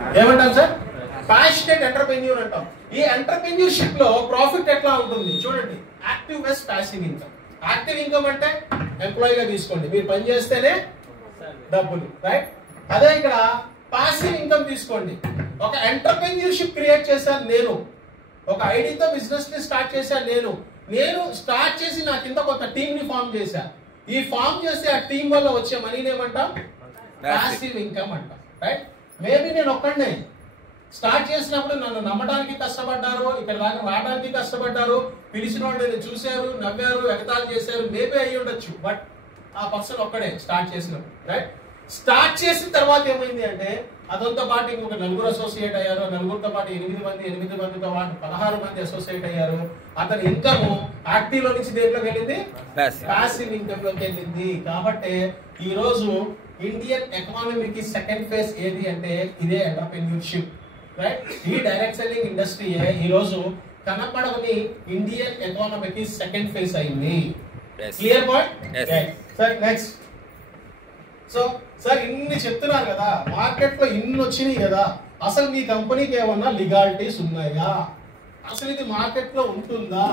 ఏమంటాం sir? Passionate entrepreneur అంటాం. ఈ ఎంటర్‌ప్రెన్యూర్‌షిప్ లో ప్రాఫిట్ ఎట్లా ఉంటుంది చూడండి. Active vs passive income. Active income అంటే ఎంప్లాయీగా తీసుకోండి, మీరు పని చేస్తేనే డబ్బులు, రైట్? అదే ఇక్కడ పాసివ్ ఇన్కమ్ తీసుకోండి. ఒక ఎంటర్‌ప్రెన్యూర్‌షిప్ క్రియేట్ చేశాను నేను, ఒక ఐడియాతో బిజినెస్ ని స్టార్ట్ చేశాను నేను స్టార్ట్ చేసి నా కింద కొంత టీమ్ ని ఫామ్ చేశా. ఈ ఫామ్ చేసి ఆ టీం వల్ల వచ్చే మనీని ఏమంటాం? పాసివ్ ఇన్కమ్ అంటాం, రైట్? మేబీ నేను ఒక్కడనే స్టార్ట్ చేసినప్పుడు నన్ను నమ్మడానికి కష్టపడ్డారు, ఇక్కడ దాకా రావడానికి కష్టపడ్డారు, పిలిచిన వాళ్ళు నేను చూశారు, నవ్వారు, ఎగతాళి చేశారు, మేబీ అయ్యి ఉండొచ్చు. బట్ ఆ పర్సన్ ఒక్కడే స్టార్ట్ చేసినప్పుడు, రైట్? స్టార్ట్ చేసిన తర్వాత ఏమైంది అంటే అదంతో పాటు ఇంకొక నలుగురు అసోసియేట్ అయ్యారు, నలుగురితో పాటు 8 మందితో పాటు 16 మంది అసోసియేట్ అయ్యారు. అతని ఇన్కమ్ యాక్టివ్ లో నుంచి దేంట్లోకి వెళ్ళింది? పాసివ్ ఇన్కమ్ లోకి వెళ్ళింది. కాబట్టి ఈ రోజు ఇండియన్ ఎకానమీకి సెకండ్ ఫేజ్ ఏది అంటే ఇదే ఎంటర్‌ప్రెన్యూర్‌షిప్, రైట్? ఈ డైరెక్ట్ సెల్లింగ్ ఇండస్ట్రీ ఈ రోజు కనపడని ఇండియన్ ఎకానమీకి సెకండ్ ఫేజ్ అయింది. Clear point? సరే, నెక్స్ట్. సో సార్ ఇన్ని చెప్తున్నారు కదా, మార్కెట్ లో ఇన్ని వచ్చినాయి కదా, అసలు మీ కంపెనీకి ఏమన్నా లీగాలిటీస్ ఉన్నాయా? అసలు ఇది మార్కెట్ లో ఉంటుందా?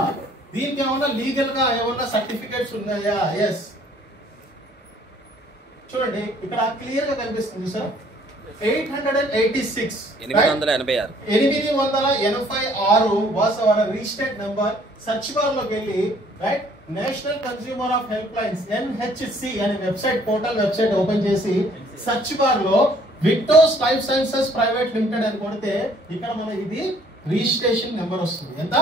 దీనికి ఏమన్నా లీగల్ గా ఏమన్నా సర్టిఫికేట్స్ ఉన్నాయా? ఎస్, చూడండి ఇక్కడ క్లియర్ గా కనిపిస్తుంది sir. 886 was hour registered number. Search bar లోకి వెళ్ళి, right, national consumer of help lines NHC అనే వెబ్సైట్, పోర్టల్ వెబ్సైట్ ఓపెన్ చేసి సర్చ్ బార్ లో విక్టోస్ లైఫ్ సైన్సెస్ ప్రైవేట్ లిమిటెడ్ అని కొడితే ఇక్కడ మన ఇది రిజిస్ట్రేషన్ నెంబర్ వస్తుంది. ఎంత?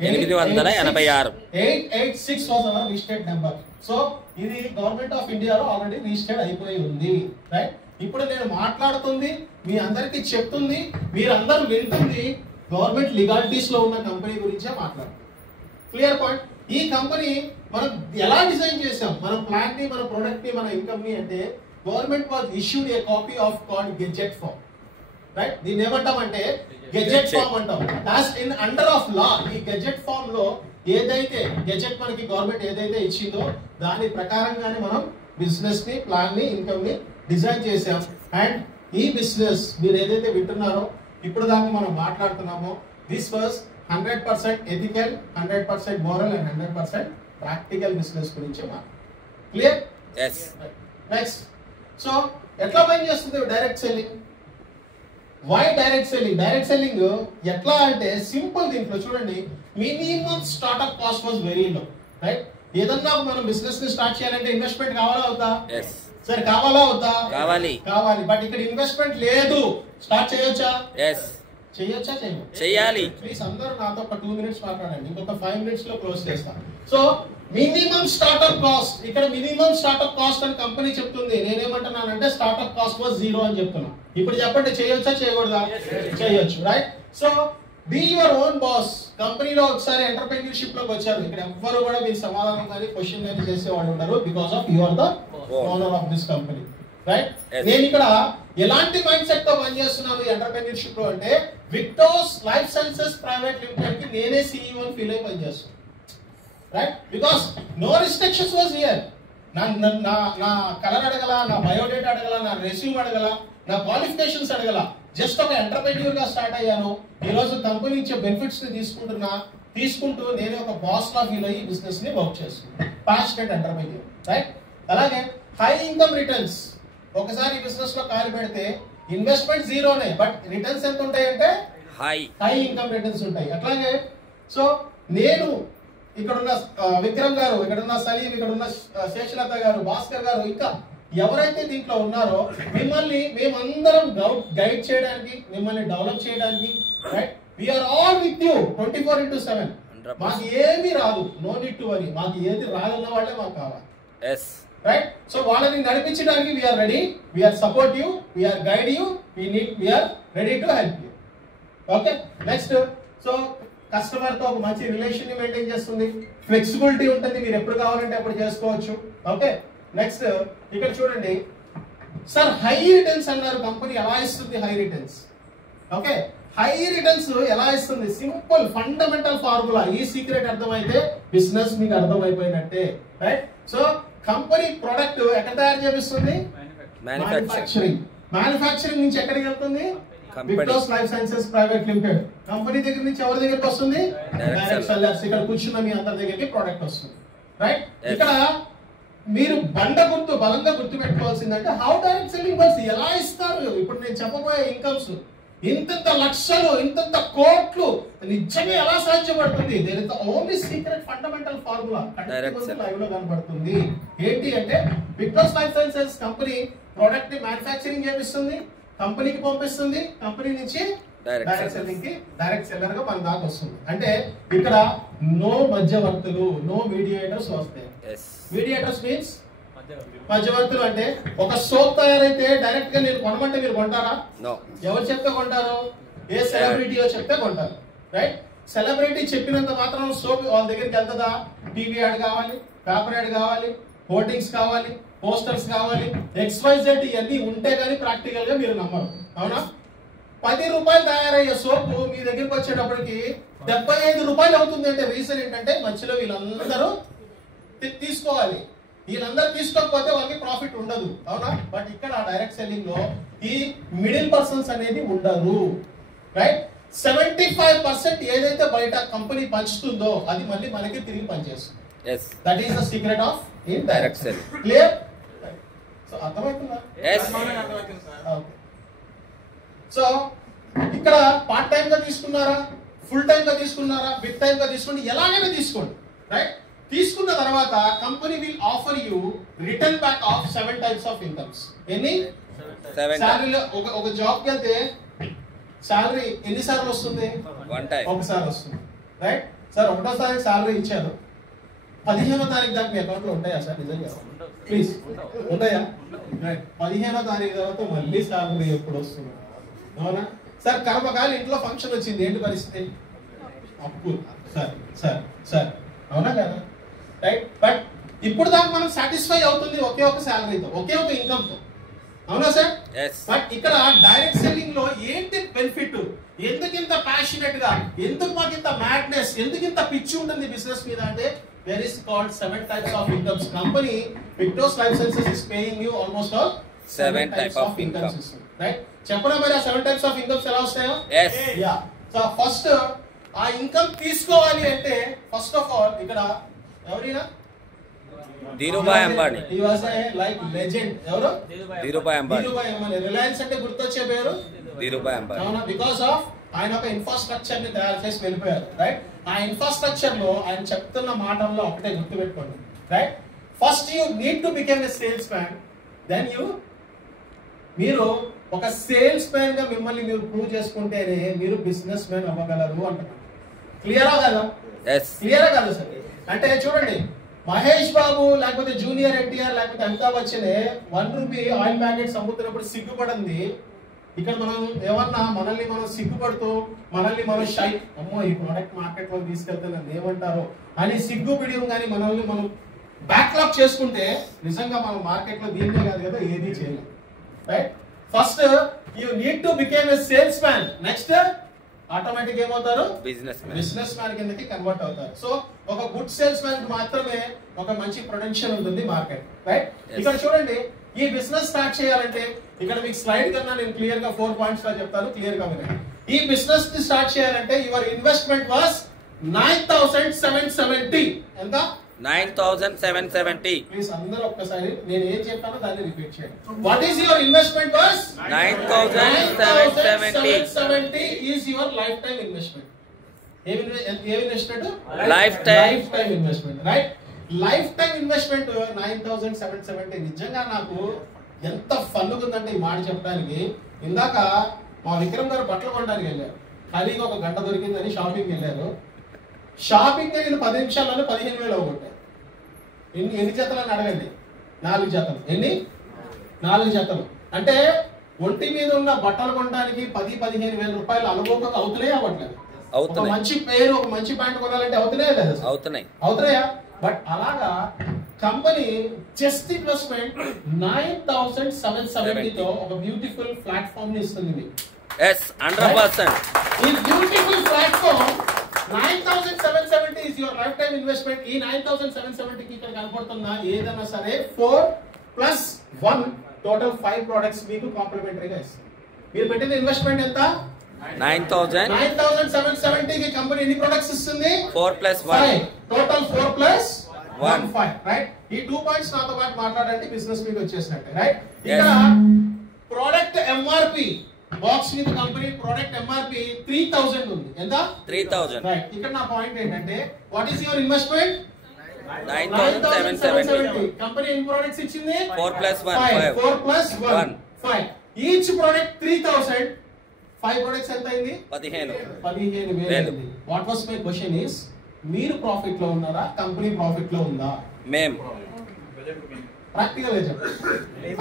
886. 886 was hour registered number. So ఇది గవర్నమెంట్ ఆఫ్ ఇండియాలో ఆల్రెడీ రిజిస్టర్డ్ అయిపోయి ఉంది, రైట్? ఇప్పుడు నేను మాట్లాడుతుంది మీ అందరికి చెప్తుంది, మీరందరూ వింటుంది గవర్నమెంట్ లీగాలిటీస్ లో ఉన్న కంపెనీ గురించే మాట్లాడుతుంది. Clear point? ఈ కంపెనీ మనం ఎలా డిజైన్ చేసాం, మన ప్లాన్ ని, మన ప్రొడక్ట్ ని, మన ఇన్కమ్ ని అంటే government was issued a copy of called gazette form, right? దీన్ని ఏమంటామంటే గెజెట్ ఫామ్ అంటాం. As in under of law ఈ గెజెట్ ఫామ్ లో ఏదైతే గెజెట్ మనకి గవర్నమెంట్ ఏదైతే ఇచ్చిందో దాని ప్రకారంగానే మనం బిజినెస్ ని, ప్లాన్ ని, ఇన్కమ్ ని డిజైన్ చేసాం. అండ్ ఈ బిజినెస్ మీరు ఏదైతే వింటున్నారో ఇప్పుడు దాకా మనం మాట్లాడుతున్నామో this was 100% ethical, 100% moral and 100% practical business గురించి క్లియర్? నెక్స్ట్. సో ఎట్లా పని చేస్తుంది direct selling? Why direct selling? Direct selling ఎట్లా అంటే సింపుల్. దీంట్లో చూడండి, minimum startup cost was very low, right? ఏదన్నా మనం బిజినెస్ ని స్టార్ట్ చేయాలంటే ఇన్వెస్ట్మెంట్ కావాలా అవుతా? సరే, కావాలా అవుతా? కావాలి. బట్ ఇక్కడ ఇన్వెస్ట్మెంట్ లేదు, స్టార్ట్ చేయొచ్చా? చేయొచ్చా? చేయాలి. ప్లీజ్ అందరూ నాతో ఒక 2 minutes మాట్లాడండి, ఇంకొక 5 minutes లో క్లోజ్ చేస్తాను. సో మినిమం స్టార్ట్అప్ కాస్ట్, ఇక్కడ మినిమం స్టార్ట్అప్ కాస్ట్ అని కంపెనీ చెప్తుంది. నేనేమంటున్నానంటే స్టార్ట్అప్ కాస్ట్ వాజ్ 0 అని చెప్తున్నా. ఇప్పుడు చెప్పండి, చేయొచ్చా చేయకూడదా? చేయొచ్చు, right? So be your own boss. కంపెనీలో ఒకసారి ఎంటర్‌ప్రెన్యూర్‌షిప్ లోకి వచ్చారు, ఇక్కడ ఎవ్వరు కూడా మీరు సమాధానం కానీ క్వశ్చన్ కానీ చేసేవాళ్ళు ఉండరు. Because of you are the owner of this company, right? నేను ఇక్కడ ఎలాంటి మైండ్ సెట్ తో పనిచేస్తున్నాను ఎంటర్‌ప్రెన్యూర్‌షిప్ లో అంటే Victos life sciences private Limited కి నేనే CEO అని ఫీల్ అయి పనిచేస్తున్నాను, right? Because no restrictions was here. నా కలర్ అడగల, నా బయోడేటా అడగల, నా రెస్యూమ్ అడగల, నా క్వాలిఫికేషన్స్ అడగల. జస్ట్ ఒక ఎంటర్‌ప్రెన్యూర్ గా స్టార్ట్ అయ్యాను. ఈ రోజు కంపెనీ ఇచ్చే బెనిఫిట్స్ ని తీసుకుంటూ నేనే ఒక బాస్ లా ఫీల్ అయ్యి బిజినెస్ ని వర్క్ చేస్తున్నాను. Passionate entrepreneur, right? అలాగే హై ఇన్కమ్ రిటర్న్స్. ఒకసారి బిజినెస్ లో కాలు పెడితే ఇన్వెస్ట్మెంట్ 0నే, బట్ రిటర్న్స్ ఎంత ఉంటాయంటే హై ఇన్కమ్ రిటర్న్స్ ఉంటాయి. అట్లాగే సో నేను ఇక్కడున్న విక్రమ్ గారు, ఇక్కడున్న సలీం, ఇక్కడున్న శేషలత గారు, భాస్కర్ గారు, ఇంకా ఎవరైతే దీంట్లో ఉన్నారో మిమ్మల్ని మేమందరం గైడ్ చేయడానికి, మిమ్మల్ని డెవలప్ చేయడానికి, right? We are all with you 24/7. మాకు ఏమీ రాదు, నో నీడ్ టు వరీ. మాకు ఏది రాదన్న వాళ్ళే మాకు కావాలి, రైట్? సో వాళ్ళని నడిపించడానికి we are ready, we are support you, we are guide you, we are ready to help you. Okay, next. So customer తో ఒక మంచి రిలేషన్ ని మెయింటైన్ చేస్తుంది, ఫ్లెక్సిబిలిటీ ఉంటుంది, మీరు ఎప్పుడు కావాలంటే అప్పుడు చేసుకోవచ్చు. Okay, next. ఇక్కడ చూడండి సార్, హై రిటర్న్స్ అన్నారు. కంపెనీ ఎలా ఇస్తుంది high returns? Okay, high returns ఎలా ఇస్తుంది? Simple fundamental formula. ఈ సీక్రెట్ అర్థమైతే బిజినెస్ మీకు అర్థమైపోయినట్టే, రైట్? సో కంపెనీ ప్రొడక్ట్ ఎక్కడ తయారు చేపిస్తుంది? మ్యానుఫ్యాక్చరింగ్. మ్యానుఫ్యాక్చరింగ్ నుంచి ఎక్కడికి వెళ్తుంది? Victos life sciences private limited company దగ్గర నుంచి ఎవరి దగ్గరికి వస్తుంది? Direct sellers. ఇక్కడ కూర్చున్న మీ అందరి దగ్గరికి ప్రోడక్ట్ వస్తుంది, రైట్? ఇక్కడ మీరు బలంగా గుర్తు పెట్టుకోవాల్సిందంటే హౌ డైరెక్ట్ సెల్లింగ్ వర్క్స్, ఎలా ఇస్తారు. ఇప్పుడు నేను చెప్పబోయే ఇన్కమ్స్ ఇంత లక్షలు, ఇంత కోట్లు నిజంగా ఎలా సాధ్యపడుతుంది? There is the only secret fundamental formula live లో కనబడుతుంది. ఏంటి అంటే Victos life sciences company product ని మ్యానుఫ్యాక్చరింగ్ చేపిస్తుంది, కంపెనీకి పంపిస్తుంది, కంపెనీ నుంచి డైరెక్ట్ సెల్లింగ్ కి డైరెక్ట్ సెల్లర్ గా మన దాకా వస్తుంది. అంటే ఇక్కడ నో మధ్యవర్తులు, నో మీడియేటర్స్ వస్తాయి. మీడియేటర్స్ మీన్స్ మధ్యవర్తులు అంటే ఒక సోప్ తయారైతే డైరెక్ట్ గా నేను కొనమంటే మీరు కొంటారా? ఎవరు చెప్తే కొంటారు? ఏ సెలబ్రిటీయో చెప్తే కొంటారు, రైట్? సెలబ్రిటీ చెప్పినంత మాత్రం సోప్ వాళ్ళ దగ్గరికి వెళ్తుందా? టీవీ యాడ్ కావాలి, పేపర్ యాడ్ కావాలి, హోర్డింగ్స్ కావాలి, పోస్టర్స్ కావాలి, XYZ ఇవన్నీ ఉంటే గానీ ప్రాక్టికల్ గా మీరు నమ్మరు, అవునా? 10 రూపాయలు తయారయ్యే సోపు మీ దగ్గరికి వచ్చేటప్పటికి 75 రూపాయలు అవుతుంది. అంటే రీజన్ ఏంటంటే మధ్యలో వీళ్ళందరూ తీసుకోవాలి, వీళ్ళందరూ తీసుకోకపోతే వాళ్ళకి ప్రాఫిట్ ఉండదు, అవునా? బట్ ఇక్కడ డైరెక్ట్ సెల్లింగ్ లో ఈ మిడిల్ పర్సన్స్ అనేది ఉండరు, రైట్? 75% ఏదైతే బయట కంపెనీ పంచుతుందో అది మళ్ళీ మనకి తిరిగి పనిచేస్తుంది. That is the secret of in direct selling. Clear? So అర్థమవుతుందా? సో ఇక్కడ పార్ట్ టైం గా తీసుకున్నారా, ఫుల్ టైం గా తీసుకున్నారా, బిగ్ టైం గా తీసుకోండి, ఎలాగైనా తీసుకోండి, రైట్? తీసుకున్న తర్వాత company will offer you return back of 7 types of incomes. ఎన్ని? సాలరీలో ఒక జాబ్ కి వెళ్తే సాలరీ ఎన్ని సార్లు వస్తుంది? ఒకసారి వస్తుంది, రైట్? సార్ ఒకటోసారి సాలరీ ఇచ్చారు, 15వ తారీఖు దాకా మీ అకౌంట్ లో ఉంటాయా సార్? నిజంగా ప్లీజ్ ఉంటాయా? రైట్. 15వ తారీఖు తర్వాత మళ్ళీ సాలరీ ఎప్పుడు వస్తుంది, అవునా? సార్ కర్మకాలి ఇంట్లో ఫంక్షన్ వచ్చింది, ఏంటి పరిస్థితి? అప్పు. సార్ సార్ సార్ అవునా కదా, రైట్? బట్ ఇప్పుడు దాకా మనం సాటిస్ఫై అవుతుంది ఒకే ఒక శాలరీతో, ఒకే ఒక ఇన్కమ్ తో, అవునా సార్? బట్ ఇక్కడ డైరెక్ట్ సెల్లింగ్ లో ఏంటి బెనిఫిట్? ఎందుకు ఇంత ప్యాషనెట్ గా, ఎందుకు మాకు ఇంత మ్యాడ్నెస్, ఎందుకు ఇంత పిచ్చి ఉంటుంది బిజినెస్ మీద అంటే there is called 7 types of incomes. Company Victors Life Sciences is paying you almost all 7 types of income system, right? చెప్పనా మరి ఆ 7 types of incomes ఎలా వస్తాయో? యా. సో ఫస్ట్ ఆ ఇన్కమ్ తీసుకోవాలి అంటే ఫస్ట్ ఆఫ్ ఆల్ ఇక్కడ ఎవరైనా Dhirubhai Ambani. he was a like legend. ఎవరు? ధీరుభాయ్ అంబానీ. ధీరుభాయ్ అంబానీ. రిలయన్స్ అంటే గుర్తొచ్చే పేరు ధీరుభాయ్ అంబానీ, అవునా? బికాస్ ఆఫ్ ఆయన ఒక ఇన్ఫ్రాస్ట్రక్చర్ ని తయారు చేసి వెళ్ళిపోయారు, రైట్? ఆ ఇన్ఫ్రాస్ట్రక్చర్ లో ఆయన చెప్తున్న మాటల్లో ఒకటే గుర్తుపెట్టుకోండి, right? First you need to become a salesman, then మీరు ఒక సేల్స్ మ్యాన్ గా మిమ్మల్ని మీరు ప్రూవ్ చేసుకుంటేనే మీరు బిజినెస్ మ్యాన్ అవ్వగలరు అంటున్నారు. క్లియరా కదా? క్లియరా కదా సార్? అంటే చూడండి, మహేష్ బాబు లేకపోతే జూనియర్ ఎన్టీఆర్ లేకపోతే Amitabh Bachchan 1 rupee oil packets అమ్ముతున్నప్పుడు సిగ్గుపడింది. ఇక్కడ మనం ఏమన్నా మనల్ని మనం సిగ్గుపడుతూ మనల్ని మనం షై, అమ్మో ఈ ప్రోడక్ట్ మార్కెట్ లో తీసుకెళ్తే నన్ను ఏమంటారో అని సిగ్గు పిడియం కానీ మనల్ని మనం బ్యాక్లాగ్ చేసుకుంటే నిజంగా మనం మార్కెట్ లో దీన్నే కాదు కదా ఏది చేయలేం, right? First you need to became a sales man, next automatic ఏమవుతారు? బిజినెస్ మ్యాన్ కిందకి కన్వర్ట్ అవుతారు. సో ఒక గుడ్ సేల్స్ మ్యాన్ మాత్రమే ఒక మంచి ప్రొటెన్షియల్ ఉంటుంది మార్కెట్, రైట్? ఇక్కడ చూడండి, ఈ బిజినెస్ స్టార్ట్ చేయాలంటే ఇక్కడ మీకు స్లైడ్ కన్నా నేను క్లియర్ గా 4 పాయింట్స్ లా చెప్తాను, క్లియర్ గా వినండి. ఈ బిజినెస్ ని స్టార్ట్ చేయాలంటే యువర్ ఇన్వెస్ట్మెంట్ వాస్ 9,770. ఎంత? 9,770. ప్లీజ్ అందరూ ఒక్కసారి నేను ఏం చెప్పానో దాన్ని రిపీట్ చేయండి. What is your investment was? 9,770 is your life time investment. A investment? Life time investment, right? Life time investment 9,770. నిజంగా నాకు ఎంత ఫన్ ఉందంటే ఈ మాట చెప్పడానికి. ఇందాక మా విక్రమ్ గారు బట్టలు కొనడానికి వెళ్ళారు, ఖాళీగా ఒక గంట దొరికిందని షాపింగ్ వెళ్ళారు. షాపింగ్ వెళ్ళిన 10 నిమిషాల్లోనే 15,000 అవ్వగొట్టారు. ఎన్ని జతలు అని అడగండి? 4 జతలు. ఎన్ని? 4 జతలు. అంటే ఒంటి మీద ఉన్న బట్టలు కొనడానికి 10-15,000 రూపాయలు అనుభవం అవుతున్నాయి, అవ్వట్లేదు? ఒక మంచి పేరు, ఒక మంచి ప్యాంట్ కొనాలంటే అవుతున్నాయా లేదా? అవుతున్నాయా? బట్ అలాగా కంపెనీ జస్ట్ ఇన్వెస్ట్మెంట్ 9,770 తో ఒక బ్యూటిఫుల్ ప్లాట్ఫామ్ ని ఇస్తుంది. yes 100%. ఈ beautiful platform 9,770 is your lifetime investment. ఈ 9,770 కి ఇక్కడ కనపడుతున్న ఏదైనా సరే 4 + 1 టోటల్ 5 ప్రొడక్ట్స్ మీకు కాంప్లిమెంటరీగా ఇస్తుంది. మీరు పెట్టిన ఇన్వెస్ట్మెంట్ ఎంత? 9,770 కి కంపెనీ ఎన్ని ప్రొడక్ట్స్ ఇస్తుంది? 4+1. టోటల్ 4+1 5. రైట్? ఈ 2 పాయింట్స్ నాతో పాటు మాట్లాడండి, బిజినెస్ మీకు వచ్చేసినట్టే. రైట్? ఇక్కడ ప్రోడక్ట్ ఎంఆర్పి బాక్స్ మీద కంపెనీ ప్రోడక్ట్ ఎంఆర్పి 3000 ఉంది. ఎంత? 3000. రైట్. ఇక్కడ నా పాయింట్ ఏంటంటే what is your investment? 9,770. Company ఎన్ని ప్రొడక్ట్స్ ఇచ్చింది? 4+1 5. 5. Each product 3000. 5 ప్రొడక్ట్స్ ఎంత అయింది? 15,000. What was my question is, మీరు ప్రాఫిట్ లో ఉన్నారా, కంపెనీ ప్రాఫిట్ లో ఉందా? మేము. ప్రాక్టికల్ గా చెప్పండి,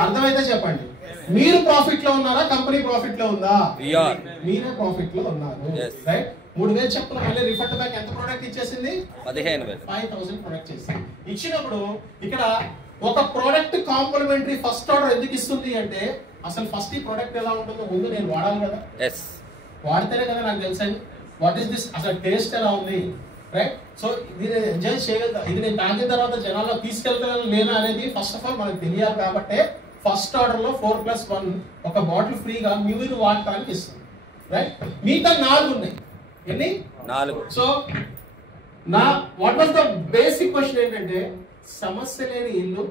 అర్థమైతే చెప్పండి. మీరు ప్రాఫిట్ లో ఉన్నారా, కంపెనీ ప్రాఫిట్ లో ఉందా? మీరే ప్రాఫిట్ లో ఉన్నారు. రైట్? 3,000 చెప్పులు మళ్ళీ రిఫండ్ బ్యాక్ ఎంత ప్రొడక్ట్ ఇచ్చేసింది? 15,000. 5,000 ప్రొడక్ట్ చేసింది. ఇచ్చినప్పుడు ఇక్కడ ఒక ప్రోడక్ట్ కాంప్లిమెంటరీ ఫస్ట్ ఆర్డర్ ఎందుకు ఇస్తుంది అంటే, అసలు ఫస్ట్ ఈ ప్రోడక్ట్ ఎలా ఉంటుందో ముందు నేను వాడాలి కదా. వాడితేనే కదా నాకు తెలుసండి వాట్ ఈస్ దిస్, అసలు టేస్ట్ ఎలా ఉంది. రైట్? సో ఇది నేను ఎంజాయ్ చేయగలుగుతా, ఇది నేను తాగిన తర్వాత జనాల్లో తీసుకెళ్తాను లేదా అనేది ఫస్ట్ ఆఫ్ ఆల్ మనకు తెలియాలి. కాబట్టి ఫస్ట్ ఆర్డర్ లో 4+1 ఒక బాటిల్ ఫ్రీగా మీరు వాడటానికి ఇస్తుంది. రైట్? మిగతా 4 ఉన్నాయి. ఎన్ని? 4. సో నా what was the basic question ఏంటంటే, సమస్య లేని ఇల్లు,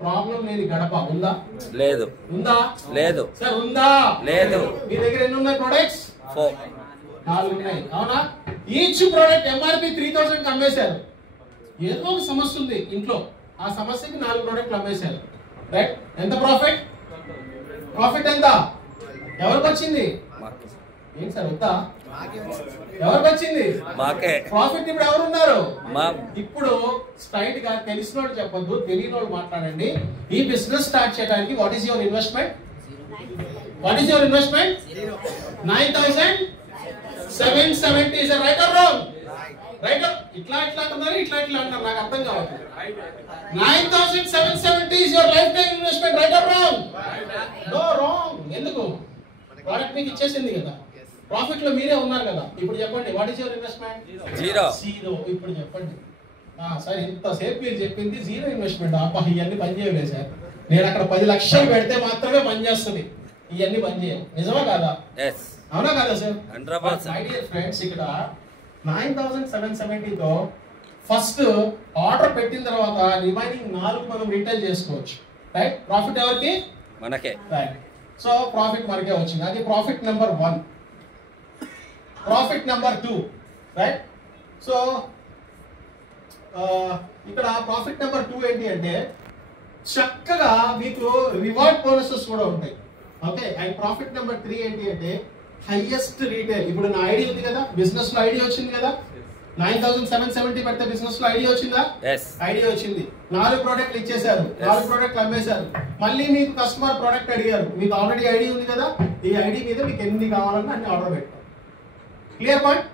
ప్రాబ్లం లేని గడప ఉందా? లేదు. ఉందా? లేదు. సార్ ఉందా? లేదు. మీ దగ్గర ఎన్ని ఉన్నాయి ప్రొడక్ట్స్? 4 ఉన్నాయి. అవునా? ఈచ్ ప్రోడక్ట్ ఎంఆర్పి 3000 కి అమ్మేశారు. ఏదో ఒక సమస్య ఉంది ఇంట్లో, ఆ సమస్యకి 4 ప్రోడక్ట్లు అమ్మేశారు. రైట్? ఎంత ప్రాఫిట్? ప్రాఫిట్ ఎంత? ఎవరికి వచ్చింది? ఏంటి సార్ వద్దా? ఎవరికి వచ్చింది? మాకే. ప్రాఫిట్ ఇప్పుడు ఎవరు ఉన్నారు? ఇప్పుడు స్ట్రైట్ గా తెలిసిన వాళ్ళు చెప్పొద్దు, తెలియని వాళ్ళు మాట్లాడండి. ఈ బిజినెస్ స్టార్ట్ చేయడానికి what is your investment? What is your investment? 9,770. Is right are wrong? Right? ఇట్లా అంటున్నారు, ఇట్లా అంటున్నారు, నాకు అర్థం కావట్లేదు. 9,770 is your lifetime investment. Right or wrong? No, wrong. ఎందుకు? ప్రోడక్ట్ మీకు ఇచ్చేసింది కదా, ప్రాఫిట్ లో మీరే ఉన్నారు కదా. ఇప్పుడు చెప్పండి, what is your investment? Zero. ఇప్పుడు చెప్పండి సార్, ఇంతసేపు మీరు చెప్పింది జీరో ఇన్వెస్ట్మెంట్. ఇవన్నీ పని చేయలేదు సార్, నేను అక్కడ 10 లక్షలు పెడితే మాత్రమే పని చేస్తుంది, ఇవన్నీ పని చేయవు. నిజమా కాదా? అవునా కదా సార్? మై డియర్ ఫ్రెండ్స్, ఇక్కడ 9,770 తో ఫస్ట్ ఆర్డర్ పెట్టిన తర్వాత రిమైనింగ్ 4 మనం రిటైల్ చేసుకోవచ్చు. రైట్? ప్రాఫిట్ ఎవరికి? మనకే. రైట్? సో ప్రాఫిట్ మనకే వచ్చింది. అది profit number 1. Profit number 2. Right? So ఇక్కడ ప్రాఫిట్ నెంబర్ 2 ఏంటి అంటే, చక్కగా మీకు రివార్డ్ బోనసెస్ కూడా ఉంటాయి. ఓకే. అండ్ ప్రాఫిట్ నెంబర్ 3 ఏంటి అంటే, హైయెస్ట్ రీటైల్. ఇప్పుడు నా ఐడియా ఉంది కదా, బిజినెస్ లో ఐడియా వచ్చింది కదా, 9,770 పెడితే బిజినెస్ లో ఐడియా వచ్చిందా? ఐడియా వచ్చింది. 4 ప్రోడక్ట్లు ఇచ్చేసారు, 4 ప్రోడక్ట్లు అమ్మేశారు. మళ్ళీ మీకు కస్టమర్ ప్రోడక్ట్ అడిగారు, మీకు ఆల్రెడీ ఐడియా ఉంది కదా, ఈ ఐడి మీద మీకు ఎన్ని కావాలన్నా అన్ని ఆర్డర్ పెట్టుకోండి. Clear point?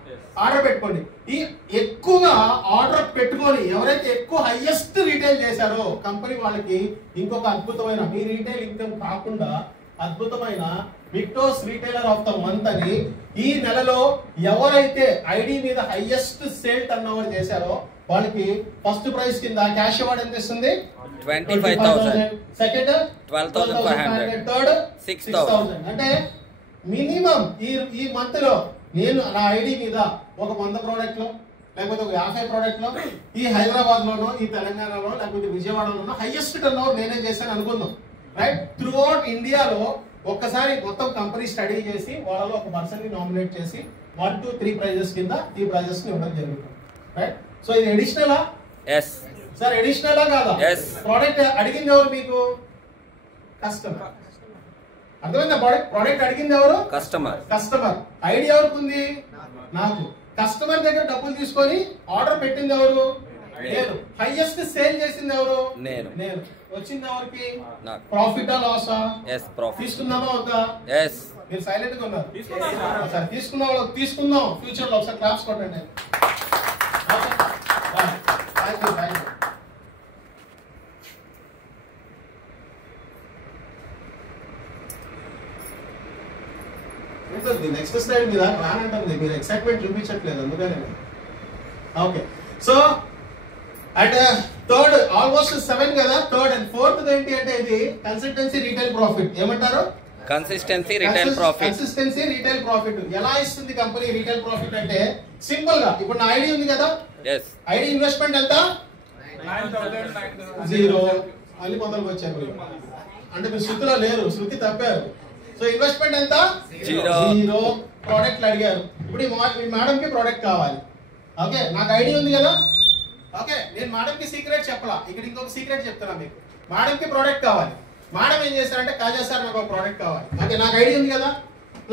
ఆర్డర్ పెట్టుకోండి. ఈ ఎక్కువగా ఆర్డర్ పెట్టుకొని ఎవరైతే ఎక్కువ హైయెస్ట్ రీటైల్ చేశారో కంపెనీ వాళ్ళకి ఇంకొక అద్భుతమైన, మీ రీటైల్ ఇన్కమ్ కాకుండా అద్భుతమైన విక్టోస్ రిటైలర్ ఆఫ్ ద మంత్ అని ఈ నెలలో ఎవరైతే ఐడి మీద హైయెస్ట్ సేల్ టర్న్ ఓవర్ చేశారో వాళ్ళకి ఫస్ట్ ప్రైజ్ కింద క్యాష్ అవార్డ్ ఎంత ఇస్తుంది? 25,000. సెకండ్ 12,500. థర్డ్ 6,000. అంటే మినిమం ఈ మంత్ లో నేను నా ఐడి మీద ఒక 100 ప్రోడక్ట్లు లేకపోతే ఒక 50 ప్రోడక్ట్లు ఈ హైదరాబాద్ లోనో, ఈ తెలంగాణలో, లేకపోతే విజయవాడలోనో హైయెస్ట్ టర్న్ ఓవర్ నేనే చేశాను అనుకుందాం. రైట్? త్రూ అవుట్ ఇండియాలో ఒక్కసారి మొత్తం కంపెనీ స్టడీ చేసి వాళ్ళలో ఒక పర్సన్ ని నామినేట్ చేసి 1 to 3 ప్రైజెస్ కింద ఈ ప్రైజెస్ ని ఇవ్వడం జరుగుతుంది. రైట్? సో ఇది అడిషనలా? సార్ అడిషనలా కాదా? ప్రోడక్ట్ అడిగింది ఎవరు మీకు? కస్టమర్. అర్థమైందా? ప్రోడక్ట్ అడిగింది ఎవరు? కస్టమర్. ఐడియా ఎవరికి ఉంది? నాకు. కస్టమర్ దగ్గర డబ్బులు తీసుకొని ఆర్డర్ పెట్టింది ఎవరు? నేను. హైయెస్ట్ సేల్ చేసింది ఎవరు? నేను. వచ్చింది ఎవరికి? ప్రాఫిటా లాసా? తీసుకుందామా వద్దా? మీరు సైలెంట్ గా ఉన్నారు. తీసుకుందాం ఫ్యూచర్ లో. ఒకసారి క్లాప్స్ కొట్టండి. నెక్స్ట్ స్లైడ్ మీద రానంటుంది, మీరు ఎక్సైట్మెంట్ చూపించట్లేదు అందుకనే. Okay. So and third almost 7 కదా. థర్డ్ అండ్ ఫోర్త్ ఏంటి అంటే, ఇది కన్సల్టెన్సీ రీటైల్ ప్రాఫిట్. ఏమంటారు? Consistency retail profit. Consistency retail profit ఎలా ఇస్తుంది కంపెనీ రిటైల్ ప్రాఫిట్ అంటే సింపుల్ గా ఇప్పుడు నా ఐడి ఉంది కదా, ఐడి ఇన్వెస్ట్మెంట్ ఎంత 0. మళ్ళీ మొదలుకు వచ్చారు అంటే మీరు శృతిలో లేరు, శృతి తప్పారు. సో ఇన్వెస్ట్మెంట్ ఎంత 0. ప్రోడక్ట్లు అడిగారు. ఇప్పుడు ఈ మేడం కి ప్రోడక్ట్ కావాలి. ఓకే, నాకు ఐడి ఉంది కదా. ఓకే, నేను మేడం కి సీక్రెట్ చెప్పలా, ఇక్కడ ఇంకొక సీక్రెట్ చెప్తున్నా మీకు. మేడం కి ప్రోడక్ట్ కావాలి. మేడం ఏం చేస్తారంటే కాజా సార్ నాకు ఒక ప్రోడక్ట్ కావాలి. ఓకే, నాకు ఐడి ఉంది కదా.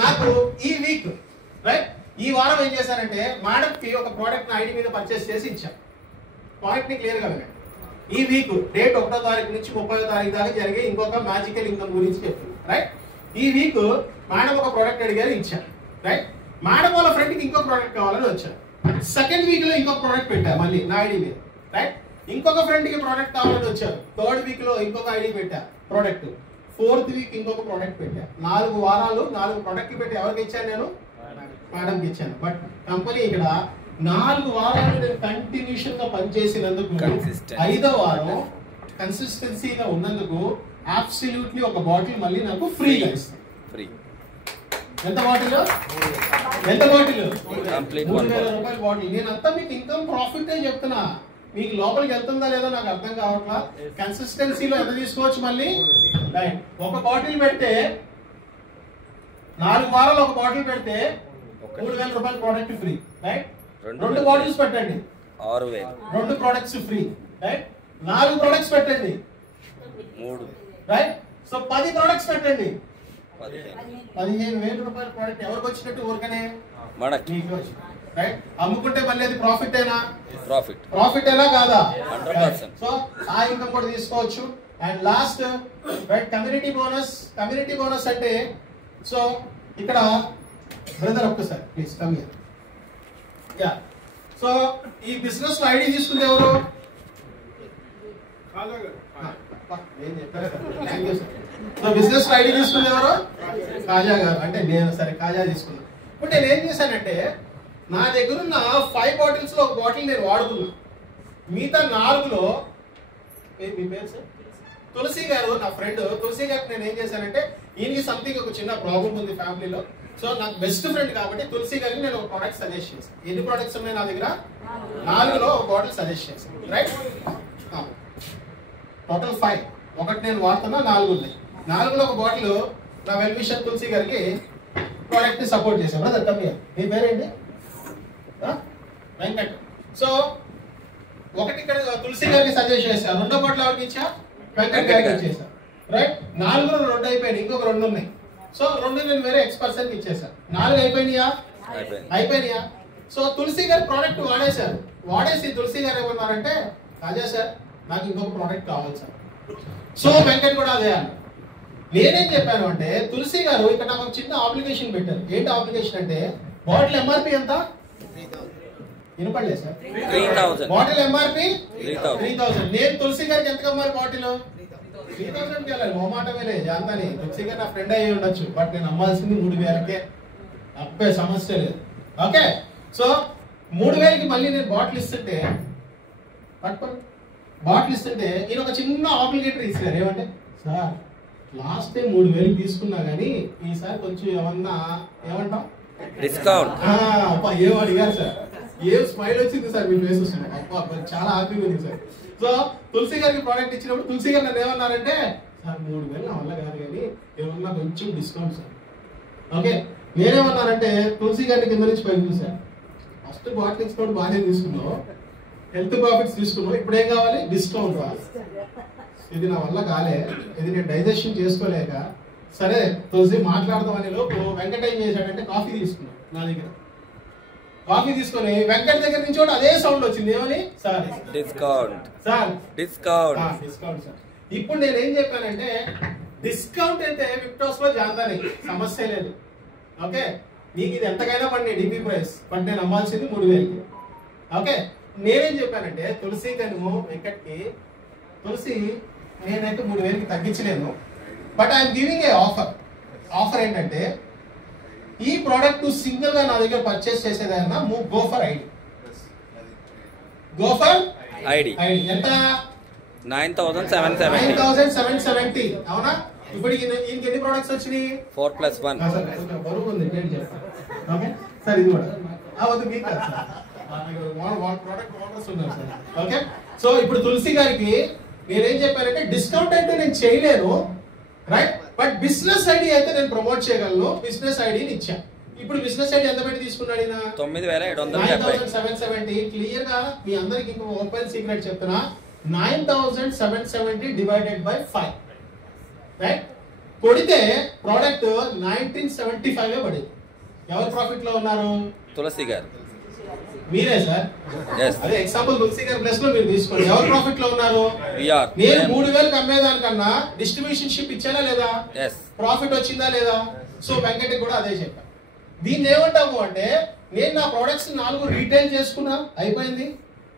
నాకు ఈ వీక్ రైట్ ఈ వారం ఏం చేశారంటే మేడం కి ఒక ప్రోడక్ట్ నా ఐడి మీద పర్చేస్ చేసి ఇచ్చాను. పాయింట్ ని క్లియర్ గా వినండి. ఈ వీక్ డేట్ 1వ తారీఖు నుంచి 30వ తారీఖు దాకా జరిగే ఇంకొక మ్యాజికల్ ఇన్కమ్ గురించి చెప్తుంది. రైట్, ఈ వీక్ మేడం ఒక ప్రోడక్ట్ అడిగారు, ఇచ్చారు. రైట్, మేడం వాళ్ళ ఫ్రెండ్ కి ఇంకో ప్రోడక్ట్ కావాలని వచ్చారు. సెకండ్ వీక్ లో ఇంకొక ప్రోడక్ట్ పెట్టా మళ్ళీ నా ఐడి మీద. రైట్, ఇంకొక ఫ్రెండ్ కి ప్రోడక్ట్ కావాలని వచ్చారు. థర్డ్ వీక్ లో ఇంకొక ఐడి పెట్టా ప్రోడక్ట్. ఫోర్త్ వీక్ ఇంకొక ప్రోడక్ట్ పెట్టా. 4 వారాలు 4 ప్రోడక్ట్లు పెట్టి ఎవరికి ఇచ్చాను? నేను మేడం కి ఇచ్చాను. బట్ కంపెనీ ఇక్కడ 4 వారాలు నేను కంటిన్యూషన్ గా పనిచేసినందుకు 5వ వారం కన్సిస్టెన్సీగా ఉన్నందుకు అబ్సల్యూట్లీ ఒక బాటిల్ మళ్ళీ నాకు ఫ్రీగా ఇస్తాను. ఫ్రీ. ఎంత బాటిల్? ఎంత బాటిల్? కంప్లీట్ 3000 రూపాయల బాటిల్. నేను అంతా మీకు ఇన్కమ్ ప్రాఫిట్ చెప్తున్నా. మీకు లోపలికి వెళ్తుందా లేదో నాకు అర్థం కావట్లా. కన్సిస్టెన్సీలో ఎంత తీసుకోవచ్చు మళ్ళీ? రైట్, ఒక బాటిల్ పెడితే 4 వారాలు ఒక బాటిల్ పెడితే 3000 రూపాయల ప్రోడక్ట్ ఫ్రీ. రైట్, 2 బాటిల్స్ పెట్టండి 6000. 2 ప్రొడక్ట్స్ ఫ్రీ. రైట్, 4 ప్రొడక్ట్స్ పెట్టండి 3. రైట్, సో 10 ప్రొడక్ట్స్ పెట్టండి 15,000 రూపాయల ప్రోడక్ట్ ఎవరికి వచ్చినట్టు ఊరికనే మనకి. రైట్, అమ్ముకుంటే మళ్ళీ అది ప్రాఫిట్ ఏనా? ప్రాఫిట్ ఏనా కాదా? 100%. సో ఆ ఇన్కమ్ కూడా తీసుకోవచ్చు. And last right community bonus. Community bonus అంటే సో ఇక్కడ బ్రదర్ ఒక్కసారి please come here. Yeah, so ఈ బిజినెస్ లో ఐడి తీసుకుంది ఎవరు? సో బిజినెస్ ఐడి తీసుకుంది ఎవరు? కాజా గారు. అంటే నేను సరే కాజా తీసుకున్నా. ఇప్పుడు నేను ఏం చేశానంటే నా దగ్గర ఉన్న 5 బాటిల్స్ లో ఒక బాటిల్ నేను వాడుతున్నా. మిగతా 4లో మీ పేరు సార్? తులసి గారు నా ఫ్రెండ్. తులసి గారికి నేను ఏం చేశానంటే ఈయనకి సంథింగ్ ఒక చిన్న ప్రాబ్లం ఉంది ఫ్యామిలీలో. సో నాకు బెస్ట్ ఫ్రెండ్ కాబట్టి తులసి గారికి నేను ఒక ప్రోడక్ట్ సజెస్ట్ చేశాను. ఎన్ని ప్రోడక్ట్స్ ఉన్నాయి నా దగ్గర? 4లో ఒక బాటిల్ సజెస్ట్ చేశాను. Right, total 5. ఒకటి నేను వాడుతున్నా, 4 ఉన్నాయి. 4లో ఒక బాటిల్ నా వెల్ విషర్ తులసి గారికి ప్రోడక్ట్ ని సపోర్ట్ చేశాను. Brother come here. మీ పేరేంటి? వెంకట్. సో ఒకటి ఇక్కడ తులసి గారికి సజెస్ట్ చేశాను. 2వ బాటిల్ ఎవరికి ఇచ్చా? వెంకట్ గారికి ఇచ్చేసా. రైట్, 4లో 2 అయిపోయినాయి, ఇంకొక 2 ఉన్నాయి. సో 2 నేను వేరే ఎక్స్పర్సన్ కి ఇచ్చేసా. 4 అయిపోయినాయా? అయిపోయినాయా? సో తులసి గారి ప్రోడక్ట్ వాడేశారు. వాడేసి తులసి గారు ఏమన్నారంటే కాజా సార్ నాకు ఇంకొక ప్రోడక్ట్ కావాలి సార్. సో వెంకట్ కూడా అదే అన్న. నేనేం చెప్పాను అంటే తులసి గారు ఇక్కడ నాకు చిన్న అప్లికేషన్ పెట్టారు. ఏంటి అప్లికేషన్ అంటే బాటిల్ ఎంఆర్పి ఎంత? వినపడలేదు సార్. 3000. Bottle MRP 3000. నేను తులసి గారికి ఎంత అమ్మాలి బాటిల్? 3000కి వెళ్ళాలి. మొమాటమే లేదు జాంతాని. తులసి గారు నా ఫ్రెండ్ అయ్యి ఉండొచ్చు, బట్ నేను అమ్మాల్సింది 3000కే. అప్పే సమస్య లేదు. ఓకే, సో 3000కి మళ్ళీ నేను బాటిల్ ఇస్తుంటే పట్టుకోండి. బాటిల్ ఇస్తుంటే ఈయన ఒక చిన్న ఆబ్లిగేటర్ ఇస్తారు. ఏమంటే సార్ లాస్ట్ టైం 3000 తీసుకున్నా కానీ ఈసారి కొంచెం ఏమన్నా ఏమంటాం డిస్కౌంట్. అబ్బా ఏం అడిగారు సార్, ఏం స్మైల్ వచ్చింది సార్ మీ ఫేస్ వస్తుంది. అబ్బా చాలా హ్యాపీగా ఉంది సార్. సో తులసి గారికి ప్రోడక్ట్ ఇచ్చినప్పుడు తులసి గారు నన్ను ఏమన్నారంటే సార్ 3000 నా వల్ల కాదు కానీ ఏమన్నా కొంచెం డిస్కౌంట్ సార్. ఓకే, నేనేమన్నానంటే తులసి గారిని కింద నుంచి పైకి చూసాను. ఫస్ట్ బాటిల్ డిస్కౌంట్ బాగానే తీసుకున్నావు, హెల్త్ ప్రాఫిట్స్ తీసుకున్నావు, ఇప్పుడు ఏం కావాలి? డిస్కౌంట్ కావాలి. ఇది నా వల్ల కాలే, ఇది నేను డైజెషన్ చేసుకోలేక సరే తులసి మాట్లాడదామని లోపు వెంకట్ ఏం చేశాడంటే కాఫీ తీసుకున్నాడు నా దగ్గర. కాఫీ తీసుకొని వెంకట్ దగ్గర నుంచి కూడా అదే సౌండ్ వచ్చింది. ఏమని? Sir discount sir discount discount sir. ఇప్పుడు నేను ఏం చెప్పానంటే డిస్కౌంట్ అయితే విక్టోస్ లో జాంతాని సమస్య లేదు. ఓకే, నీకు ఇది ఎంతకైనా పడి డిపి ప్రైస్ బట్ నేను అమ్మాల్సింది 3000కి. ఓకే, నేనేం చెప్పానంటే తులసి కనుము వెంకట్కి తులసి నేనైతే 3000కి తగ్గించలేను, but I'm giving a offer. Offer ఏంటంటే ఈ ప్రోడక్ట్ సింగిల్ గా నా దగ్గర పర్చేస్ చేసేదన్నా go for ID. Go for ID. ఎంత? 9770. 9770. అవునా? ఇప్పుడు ఈయనకి ఎన్ని ప్రొడక్ట్స్ వచ్చినాయి? 4+1. బరువు ఉంది ఓకే సార్. ఇది కూడా అవద్దు మీకు కాదు సార్, ప్రోడక్ట్ ఆర్డర్స్ ఉన్నారు సార్. ఓకే సో ఇప్పుడు తులసి గారికి నేనేం చెప్పానంటే డిస్కౌంట్ అయితే నేను చేయలేను, రైట్, బట్ బిజినెస్ ఐడి అయితే నేను ప్రమోట్ చేయగలను. బిజినెస్ ఐడిని ఇచ్చా. ఇప్పుడు బిజినెస్ ఐడి ఎంత పెట్టి తీసుకున్నాడు? 9,770. క్లియర్ గా మీ అందరికి ఇంకో ఓపెన్ సీక్రెట్ చెప్తున్నా, 9,770 డివైడెడ్ బై 5, రైట్. కొడితే ప్రోడక్ట్ 1975 పడింది. ఎవరు ప్రాఫిట్ లో ఉన్నారు? తులసి గారు. మీరే సార్. అదే ఎగ్జాంపుల్ తులసి గారి ప్లస్ లో మీరు తీసుకోండి. ఎవరు ప్రాఫిట్ లో ఉన్నారు? నేను 3,000 అమ్మేదానికన్నా డిస్ట్రిబ్యూషన్ షిప్ ఇచ్చానా లేదా? ప్రాఫిట్ వచ్చిందా లేదా? సో వెంకటకి కూడా అదే చెప్పా. దీన్ని ఏమంటాము అంటే, నేను నా ప్రొడక్ట్స్ 4 రీటైల్ చేసుకున్నా, అయిపోయింది.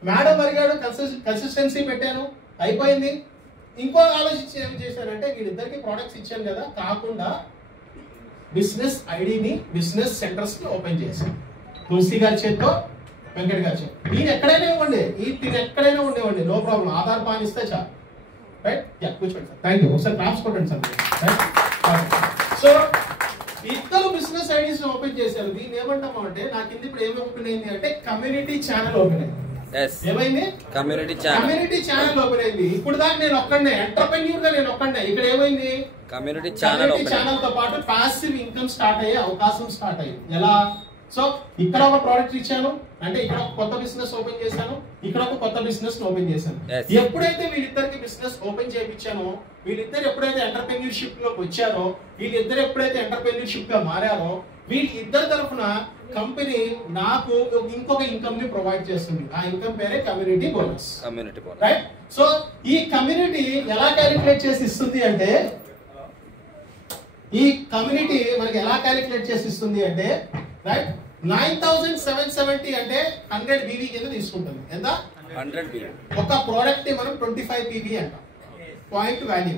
మేడం అడిగాడు, కన్సిస్టెన్సీ పెట్టాను, అయిపోయింది. ఇంకో ఆలోచించి ఏం చేశానంటే, వీళ్ళిద్దరికి ప్రొడక్ట్స్ ఇచ్చాను కదా, కాకుండా బిజినెస్ ఐడిని బిజినెస్ సెంటర్స్ ని ఓపెన్ చేశాను. తులసి గారి చేతితో, వెంకట్ గారి చేతితో. ఈయన ఎక్కడైనా ఇవ్వండి, ఎక్కడైనా ఉండేవండి, నో ప్రాబ్లం. ఆధార్ పాన్ ఇస్తే చాలు, రైట్. కూర్చోండి సార్. Thank you. ఒకసారి క్లాప్స్ కొట్టండి సార్. సో ఇద్దరు బిజినెస్ ఐడీస్ ఓపెన్ చేశారు. దీన్ని ఏమంటాము అంటే, నాకు ఇప్పుడు ఏమి ఓపెన్ అయింది అంటే కమ్యూనిటీ ఛానల్ ఓపెన్ అయింది. ఏమైంది? కమ్యూనిటీ ఛానల్ ఓపెన్ అయింది. ఇప్పుడు దాకా నేను ఒక్కడే ఎంటర్‌ప్రెన్యూర్ గా నేను ఒక్కడే. ఇక్కడ ఏమైంది? కమ్యూనిటీ ఛానల్ తో పాటు పాసివ్ ఇన్కమ్ స్టార్ట్ అయ్యే అవకాశం స్టార్ట్ అయ్యింది. ఎలా? సో ఇక్కడ ఒక ప్రోడక్ట్ ఇచ్చాను అంటే, ఇక్కడ ఒక కొత్త బిజినెస్ ఓపెన్ చేశాను, ఇక్కడ ఒక కొత్త బిజినెస్ ఓపెన్ చేశాను. ఎప్పుడైతే వీళ్ళిద్దరికి బిజినెస్ ఓపెన్ చేయించానో, వీళ్ళిద్దరు ఎప్పుడైతే ఎంటర్‌ప్రెన్యూర్‌షిప్ లోకి వచ్చారో, వీళ్ళిద్దరు ఎప్పుడైతే ఎంటర్‌ప్రెన్యూర్‌షిప్ గా మారారో, వీళ్ళిద్దరి తరఫున కంపెనీ నాకు ఇంకొక ఇన్కమ్ ని ప్రొవైడ్ చేస్తుంది. ఆ ఇన్కమ్ పేరే కమ్యూనిటీ బోనస్. రైట్. సో ఈ కమ్యూనిటీ ఎలా క్యాలిక్యులేట్ చేసి ఇస్తుంది అంటే, రైట్, 9,770 అంటే 100 BV కింద తీసుకుంటుంది. ఎంత? 100 BV. ఒక ప్రోడక్ట్ ని మనం 25 PV అంటాం, point value,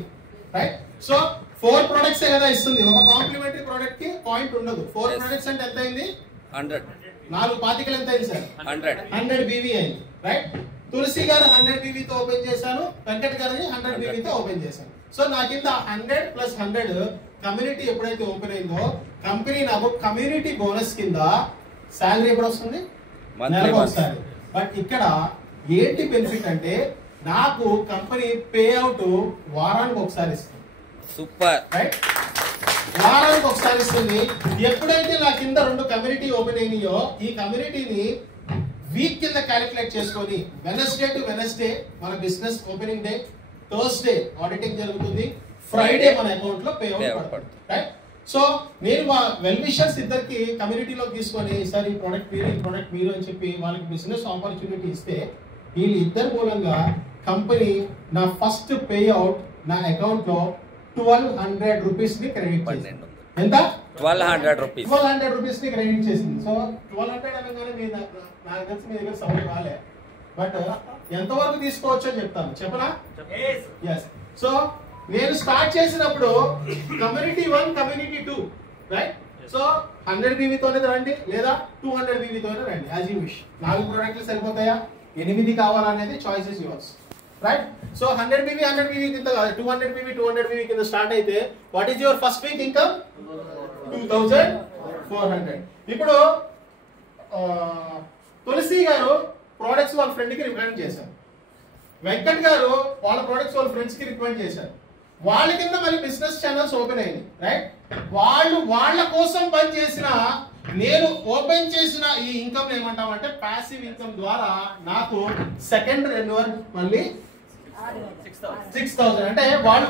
right. So 4 products కదా ఇస్తుంది. ఒక కాంప్లిమెంటరీ ప్రోడక్ట్ కి పాయింట్ ఉండదు. 4 ప్రొడక్ట్స్ అంటే ఎంత అయింది? 100. 4 పాతికలు ఎంత అయింది సార్? 100 BV అయింది, రైట్. తులసి గారు 100 BV తో ఓపెన్ చేశాను, వెంకట్ గారిని 100 BV తో ఓపెన్ చేశాను. సో నా కింద 100 + 100 కమ్యూనిటీ ఎప్పుడైతే ఓపెన్ అయిందో, కంపెనీ నాకు కమ్యూనిటీ బోనస్ కింద శాలరీ ఎప్పుడు వస్తుంది? నెలకు ఒకసారి. బట్ ఇక్కడ ఏంటి బెనిఫిట్ అంటే, నాకు కంపెనీ పే అవుట్ వారానికి ఒకసారి ఇస్తుంది. Super, right. వారానికి ఒకసారి ఇస్తుంది. ఎప్పుడైతే నా కింద 2 కమ్యూనిటీ ఓపెన్ అయినాయో, ఈ కమ్యూనిటీని వీక్ కింద క్యాలిక్యులేట్ చేసుకొని, వెనస్డే టు వెనస్డే మన business opening day, Thursday auditing జరుగుతుంది, ఫ్రైడే మన అకౌంట్ లో పే అవుట్ పడుతుంది, రైట్. సో నేను మా వెల్ విషర్స్ ఇద్దరికి కమ్యూనిటీలోకి తీసుకొని, సార్ ఈ ప్రోడక్ట్ మీరు, ఈ ప్రోడక్ట్ మీరు అని చెప్పి వాళ్ళకి బిజినెస్ ఆపర్చునిటీ ఇస్తే, వీళ్ళు ఇద్దరు మూలంగా కంపెనీ నా ఫస్ట్ పే అవుట్ నా అకౌంట్ లో 1,200 రూపీస్ ని క్రెడిట్ చేసింది. ఎంత? 1,200 రూపీస్ ని క్రెడిట్ చేసింది. సో 1,200 అనగానే నాకు తెలిసి మీ దగ్గర సౌండ్ రాలే, బట్ ఎంతవరకు తీసుకోవచ్చో చెప్తాను. చెప్పనా? ఎస్. సో నేను స్టార్ట్ చేసినప్పుడు community 1, community 2, right. So 100 BV తోనే రండి, లేదా 200 BV తోనే రండి, యాజ్ యూ విష్. 4 ప్రోడక్ట్లు సరిపోతాయా, 8 కావాలనేది choice is yours, right. So 100 BV కింద కాదు, 200 BV కింద స్టార్ట్ అయితే, what is your first week income? 2,400. ఇప్పుడు తులసి గారు ప్రోడక్ట్స్ వాళ్ళ ఫ్రెండ్ కి రికమెండ్ చేశారు, వెంకట్ గారు వాళ్ళ ప్రోడక్ట్స్ వాళ్ళ ఫ్రెండ్స్ కి రికమెండ్ చేశారు. వాళ్ళ కింద మళ్ళీ బిజినెస్ ఛానల్స్ ఓపెన్ అయ్యింది, రైట్. వాళ్ళ కోసం పని చేసిన, నేను ఓపెన్ చేసిన ఈ ఇన్కమ్ ఏమంటామంటే పాసివ్ ఇన్కమ్ ద్వారా నాకు సెకండ్ రెన్యువల్ మళ్ళీ 6,000. అంటే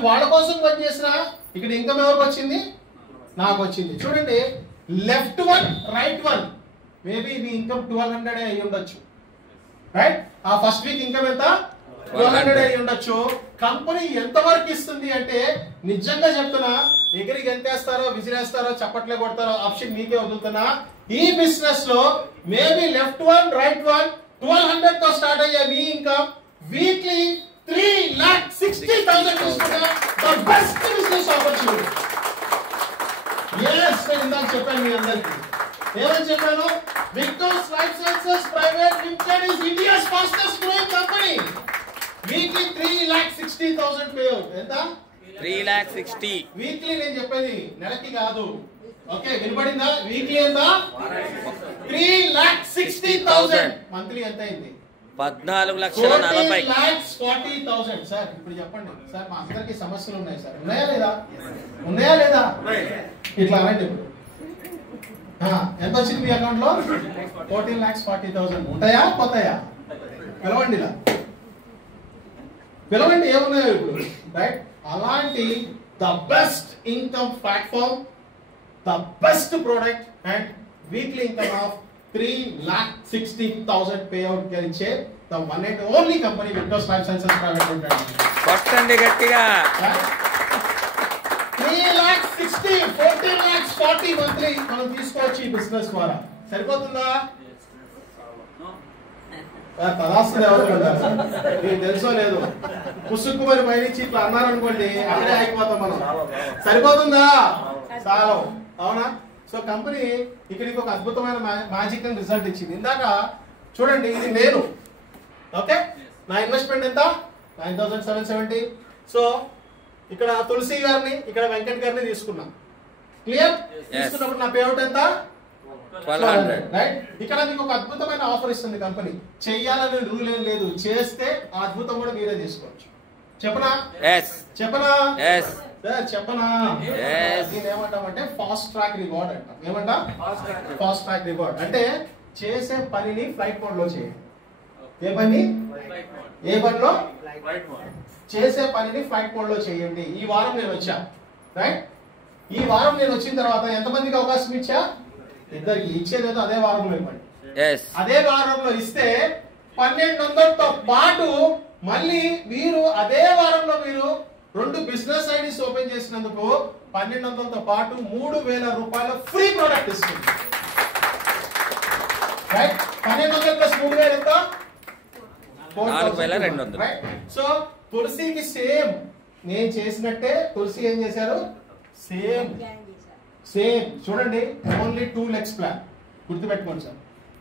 వాళ్ళ కోసం పని చేసిన ఇక్కడ ఇన్కమ్ ఎవరికి వచ్చింది? నాకు వచ్చింది. చూడండి, లెఫ్ట్ 1, రైట్ 1, మేబీ ఇది ఇన్కమ్ 1,200 అయి ఉండొచ్చు, రైట్. ఆ ఫస్ట్ వీక్ ఇన్కమ్ ఎంత? 1,200 అయి ఉండొచ్చు. కంపెనీ ఎంత వరకు ఇస్తుంది అంటే, నిజంగా చెప్తున్నా, ఎగిరికి ఎంతేస్తారో, విసిరేస్తారో, చప్పట్లే కొడతారో ఆప్షన్ మీకే వదులుతున్నా. ఈ బిజినెస్ లో మేబీ లెఫ్ట్ 1, రైట్ 1, 1,200 తో స్టార్ట్ అయ్యే మీ ఇన్కమ్ వీక్లీ 3,60,000 తీసుకున్నా. The best business opportunity. yes, నేను ఇందాక చెప్పాను మీ అందరికి. ఏమని చెప్పాను? Victos Life Sciences Private Limited is India's fastest growing company. Weekly 3,60,000 payout. ఎంత? 3,60,000. వీక్లీ నేను చెప్పేది నెలకి కాదు. ఓకే వినపడిందా? వీక్లీ ఎంత? 3,60,000. మంత్లీ ఎంత అయింది? 14,40,000. 40,40,000. సార్ ఇప్పుడు చెప్పండి సార్, మా అందరికి సమస్యలు ఉన్నాయి సార్. ఉన్నాయా లేదా? ఉన్నాయా లేదా? ఇట్లా అనండి ఇప్పుడు. ఎంత వచ్చింది మీ అకౌంట్ లో? 14,40,000. ఉంటాయా పోతాయా? పిలవండి ఇలా, పిలవండి ఏమున్నాయో ఇప్పుడు. రైట్, అలాంటి the best income platform, the best product and weekly income of 3,60,000 payout గెలిచే the one and only company Windows life sciences private limited. కొట్టండి గట్టిగా. 3,60,000 14,40,000 మంత్లీ మనం తీసుకోవచ్చు ఈ బిజినెస్ ద్వారా. సరిపోతుందా? తదాస్తుంది ఎవరు కదా, మీకు తెలుసో లేదు. పుసుక్కు మరి పైనుంచి ఇట్లా అన్నారనుకోండి, అక్కడే ఆగిపోతాం మనం. సరిపోతుందా? చాలు, అవునా? సో కంపెనీ ఇక్కడికి ఒక అద్భుతమైన మ్యాజిక్ అండ్ రిజల్ట్ ఇచ్చింది. ఇందాక చూడండి, ఇది నేను. ఓకే, నా ఇన్వెస్ట్మెంట్ ఎంత? 9,770. సో ఇక్కడ తులసి గారిని, ఇక్కడ వెంకట్ గారిని తీసుకున్నా. క్లియర్? తీసుకున్నప్పుడు నా పేఅవుట్ ఎంత? 1,200. రైట్, ఇక్కడ మీకు ఒక అద్భుతమైన ఆఫర్ ఇస్తుంది కంపెనీ. చెయ్యాలని రూల్ ఏం లేదు, చేస్తే ఆ అద్భుతం కూడా మీరే తీసుకోవచ్చు. చెప్పనా? చెప్పనా? సార్ చెప్పనా? దీన్ని ఏమంటామంటే ఫాస్ట్ ట్రాక్ రివార్డ్ అంటాం. ఏమంటా? ఫాస్ట్ ట్రాక్ రివార్డ్ అంటే చేసే పనిని ఫ్లైట్ మోడ్ లో చేయండి. ఏ పని? ఏ పనిలో? చేసే పనిని ఫ్లైట్ మోడ్ లో చేయండి. ఈ వారం నేను వచ్చా. రైట్, ఈ వారం నేను వచ్చిన తర్వాత ఎంతమందికి అవకాశం ఇచ్చా? ఇద్దరికి. ఇచ్చేదేదో అదే వారంలో ఇవ్వండి. అదే వారంలో ఇస్తే 1,200తో పాటు మళ్ళీ మీరు అదే వారంలో మీరు 2 బిజినెస్ ఐడీస్ ఓపెన్ చేసినందుకు 1,200తో పాటు 3,000 రూపాయల ఫ్రీ ప్రొడక్ట్ ఇస్తుంది. రైట్, 1,200 ప్లస్ 3,000 ఎంత? 4,200. రైట్, సో తులసికి సేమ్ నేను చేసినట్టే తులసి ఏం చేశారు? సేమ్ చూడండి, ఓన్లీ 2 legs ప్లాన్. గుర్తుపెట్టుకోండి సార్.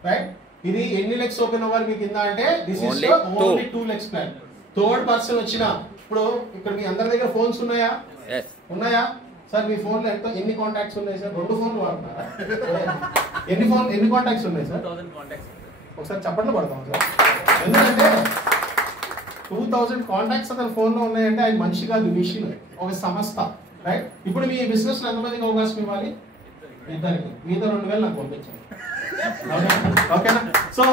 రైట్, ఇది ఎన్ని లెగ్స్ ఓపెన్ అవ్వాలి మీకు కింద అంటే this is only 2 legs plan. Third person వచ్చినా, ఇప్పుడు ఇక్కడ మీ అందరి దగ్గర ఫోన్స్ ఉన్నాయా? ఉన్నాయా సార్? మీ ఫోన్ లో ఎన్ని కాంటాక్ట్స్ ఉన్నాయి సార్? 2 ఫోన్లు వాడుతున్నారా? ఎన్ని కాంటాక్ట్స్ ఉన్నాయి సార్? 1000 కాంటాక్ట్స్. ఒకసారి చప్పట్లు పడతాం సార్. ఎందుకంటే 2,000 కాంటాక్ట్స్ అతని ఫోన్ లో ఉన్నాయంటే ఆయన మనిషి కాదు, మిషన్, ఒక సంస్థ. రైట్, ఇప్పుడు మీ బిజినెస్ లో ఎంతమందికి అవకాశం ఇవ్వాలి? ఇద్దరికి. మిగతా 2,000 నాకు పంపించండి. ఓకేనా? సో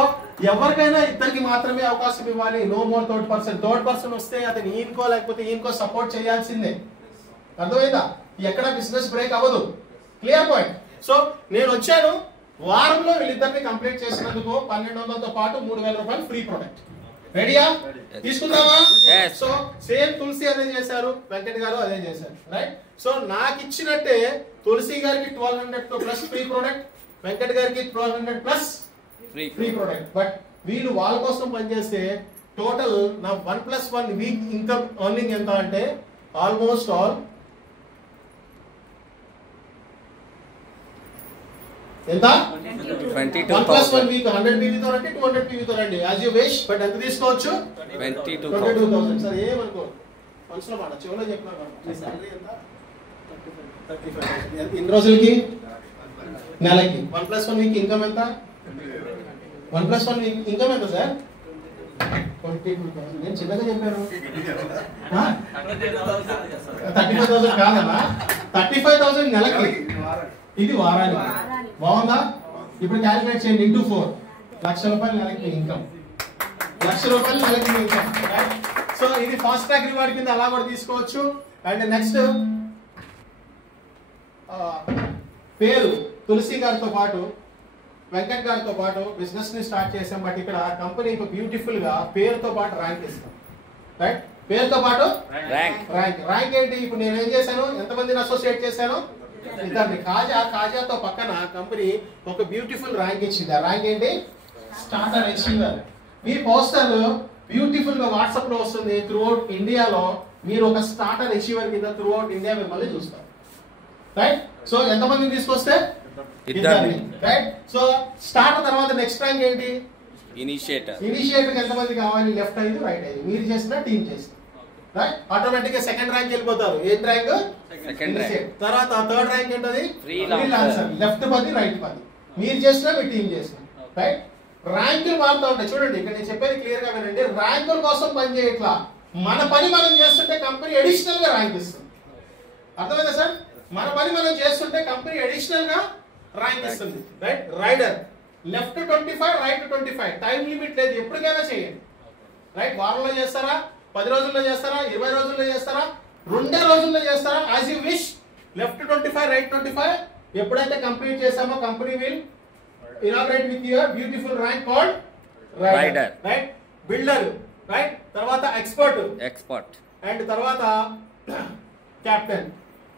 ఎవరికైనా ఇద్దరికి మాత్రమే అవకాశం ఇవ్వాలి. No more third person. Third person వస్తే అతను ఈయనకో లేకపోతే ఈయనకో సపోర్ట్ చేయాల్సిందే. అర్థమైందా? ఎక్కడ బిజినెస్ బ్రేక్ అవ్వదు. Clear point. సో నేను వచ్చాను, వారంలో వీళ్ళిద్దరిని కంప్లీట్ చేసినందుకు 1,200తో పాటు 3,000 రూపాయలు ఫ్రీ ప్రొడక్ట్. రెడీయా? తీసుకుందామా? సో సేమ్ తులసి అదే చేశారు, వెంకట్ గారు అదే చేశారు. రైట్, సో నాకు ఇచ్చినట్టే తులసి గారికి 1,200 ప్లస్ ఫ్రీ ప్రొడక్ట్, వెంకట్ గారికి 1,200 ప్లస్ ఫ్రీ ప్రొడక్ట్. బట్ వీళ్ళు వాళ్ళ కోసం పనిచేస్తే టోటల్ నా 1+1 వీక్ ఇన్కమ్ ఎర్నింగ్ ఎంత అంటే ఆల్మోస్ట్ ఆల్ ఎంత? 1+1 వీక్ 100 PV తో రండి, 200 PV తో రండి, యాజ్ యూ విష్. బట్ ఎంత తీసుకోవచ్చు? 22,000. సార్ ఏమనుకో మనసులో మాట చెవులో చెప్పినా మీ సాలరీ ఎంత? 35,000. ఇన్ని రోజులకి? నెలకి. 1+1 వీక్ ఇన్కమ్ ఎంత? 1+1 వీక్ ఇన్కమ్ ఎంత సార్? 22,000. నేను చిన్నగా చెప్పాను. 35,000 కాదన్నా, 35,000 నెలకి. ఇది వారానికి. బాగుందా? ఇప్పుడు క్యాలిక్యులేట్ చేయండి. ఇంటూ 4 1,00,000 రూపాయలు నెలకి ఇన్కమ్. 1,00,000 రూపాయలు నెలకి ఇన్కమ్. సో ఇది ఫాస్ట్ ట్రాక్ రివార్డ్ కింద అలా కూడా తీసుకోవచ్చు. అండ్ నెక్స్ట్ పేరు తులసి గారితో పాటు వెంకట్ గారితో పాటు బిజినెస్ ని స్టార్ట్ చేసాం. బట్ ఇక్కడ కంపెనీ బ్యూటిఫుల్ గా పేరుతో పాటు ర్యాంక్ ఇస్తాం. రైట్, పేరుతో పాటు ర్యాంక్ ఏంటి? ఇప్పుడు నేను ఏం చేశాను? ఎంతమందిని అసోసియేట్ చేశాను? ఇద్దరిని. కాజాతో పక్కన కంపెనీ ఒక బ్యూటిఫుల్ ర్యాంక్ ఇచ్చింది. ఆ ర్యాంక్ ఏంటి? Starter achiever. మీ పోస్టర్ బ్యూటిఫుల్ గా వాట్సాప్ లో వస్తుంది. త్రూఅవుట్ ఇండియాలో మీరు ఒక స్టార్టర్ అచీవర్ కింద త్రూఅవుట్ ఇండియా మిమ్మల్ని చూస్తారు. రైట్, సో ఎంతమందిని తీసుకొస్తే? ఇద్దరిని. రైట్, సో స్టార్టర్ తర్వాత నెక్స్ట్ ర్యాంక్ ఏంటి? ఇనిషియేటర్. ఎంతమంది కావాలి? Left 5 right 5. మీరు చేసిన టీం చేసిన. రైట్ ఆటోమేటిక్ గా సెకండ్ ర్యాంక్ వెళ్ళిపోతారు. ఏం ర్యాంక్? Second rank. తర్వాత థర్డ్ ర్యాంక్ ఏంటది? ఫ్రీలాన్సర్. లెఫ్ట్ 10 రైట్ 10 మీరు చేసినా మీ టీం చేసినా. రైట్ ర్యాంకులు మారుతూ ఉంటాయి. చూడండి ఇక్కడ నేను చెప్పేది క్లియర్ గా వినండి. ర్యాంకుల కోసం పని చేయట్లా, మన పని మనం చేస్తుంటే కంపెనీ అడిషనల్ గా ర్యాంక్ ఇస్తుంది. అర్థమైందా సార్? మన పని మనం చేస్తుంటే కంపెనీ అడిషనల్ గా ర్యాంక్ ఇస్తుంది. Right rider left 25 right 25 time limit లేదు, ఎప్పటికైనా చేయండి. రైట్ వారంలో చేస్తారా, 10 రోజుల్లో చేస్తారా, 20 రోజుల్లో చేస్తారా, 2 రోజుల్లో చేస్తారా, as you wish. Left 25 right 25 ఎప్పుడైతే కంప్లీట్ చేసామో company will inaugurate with your beautiful rank called rider. Right builder right తర్వాత ఎక్స్పర్ట్ అండ్ తర్వాత కెప్టెన్.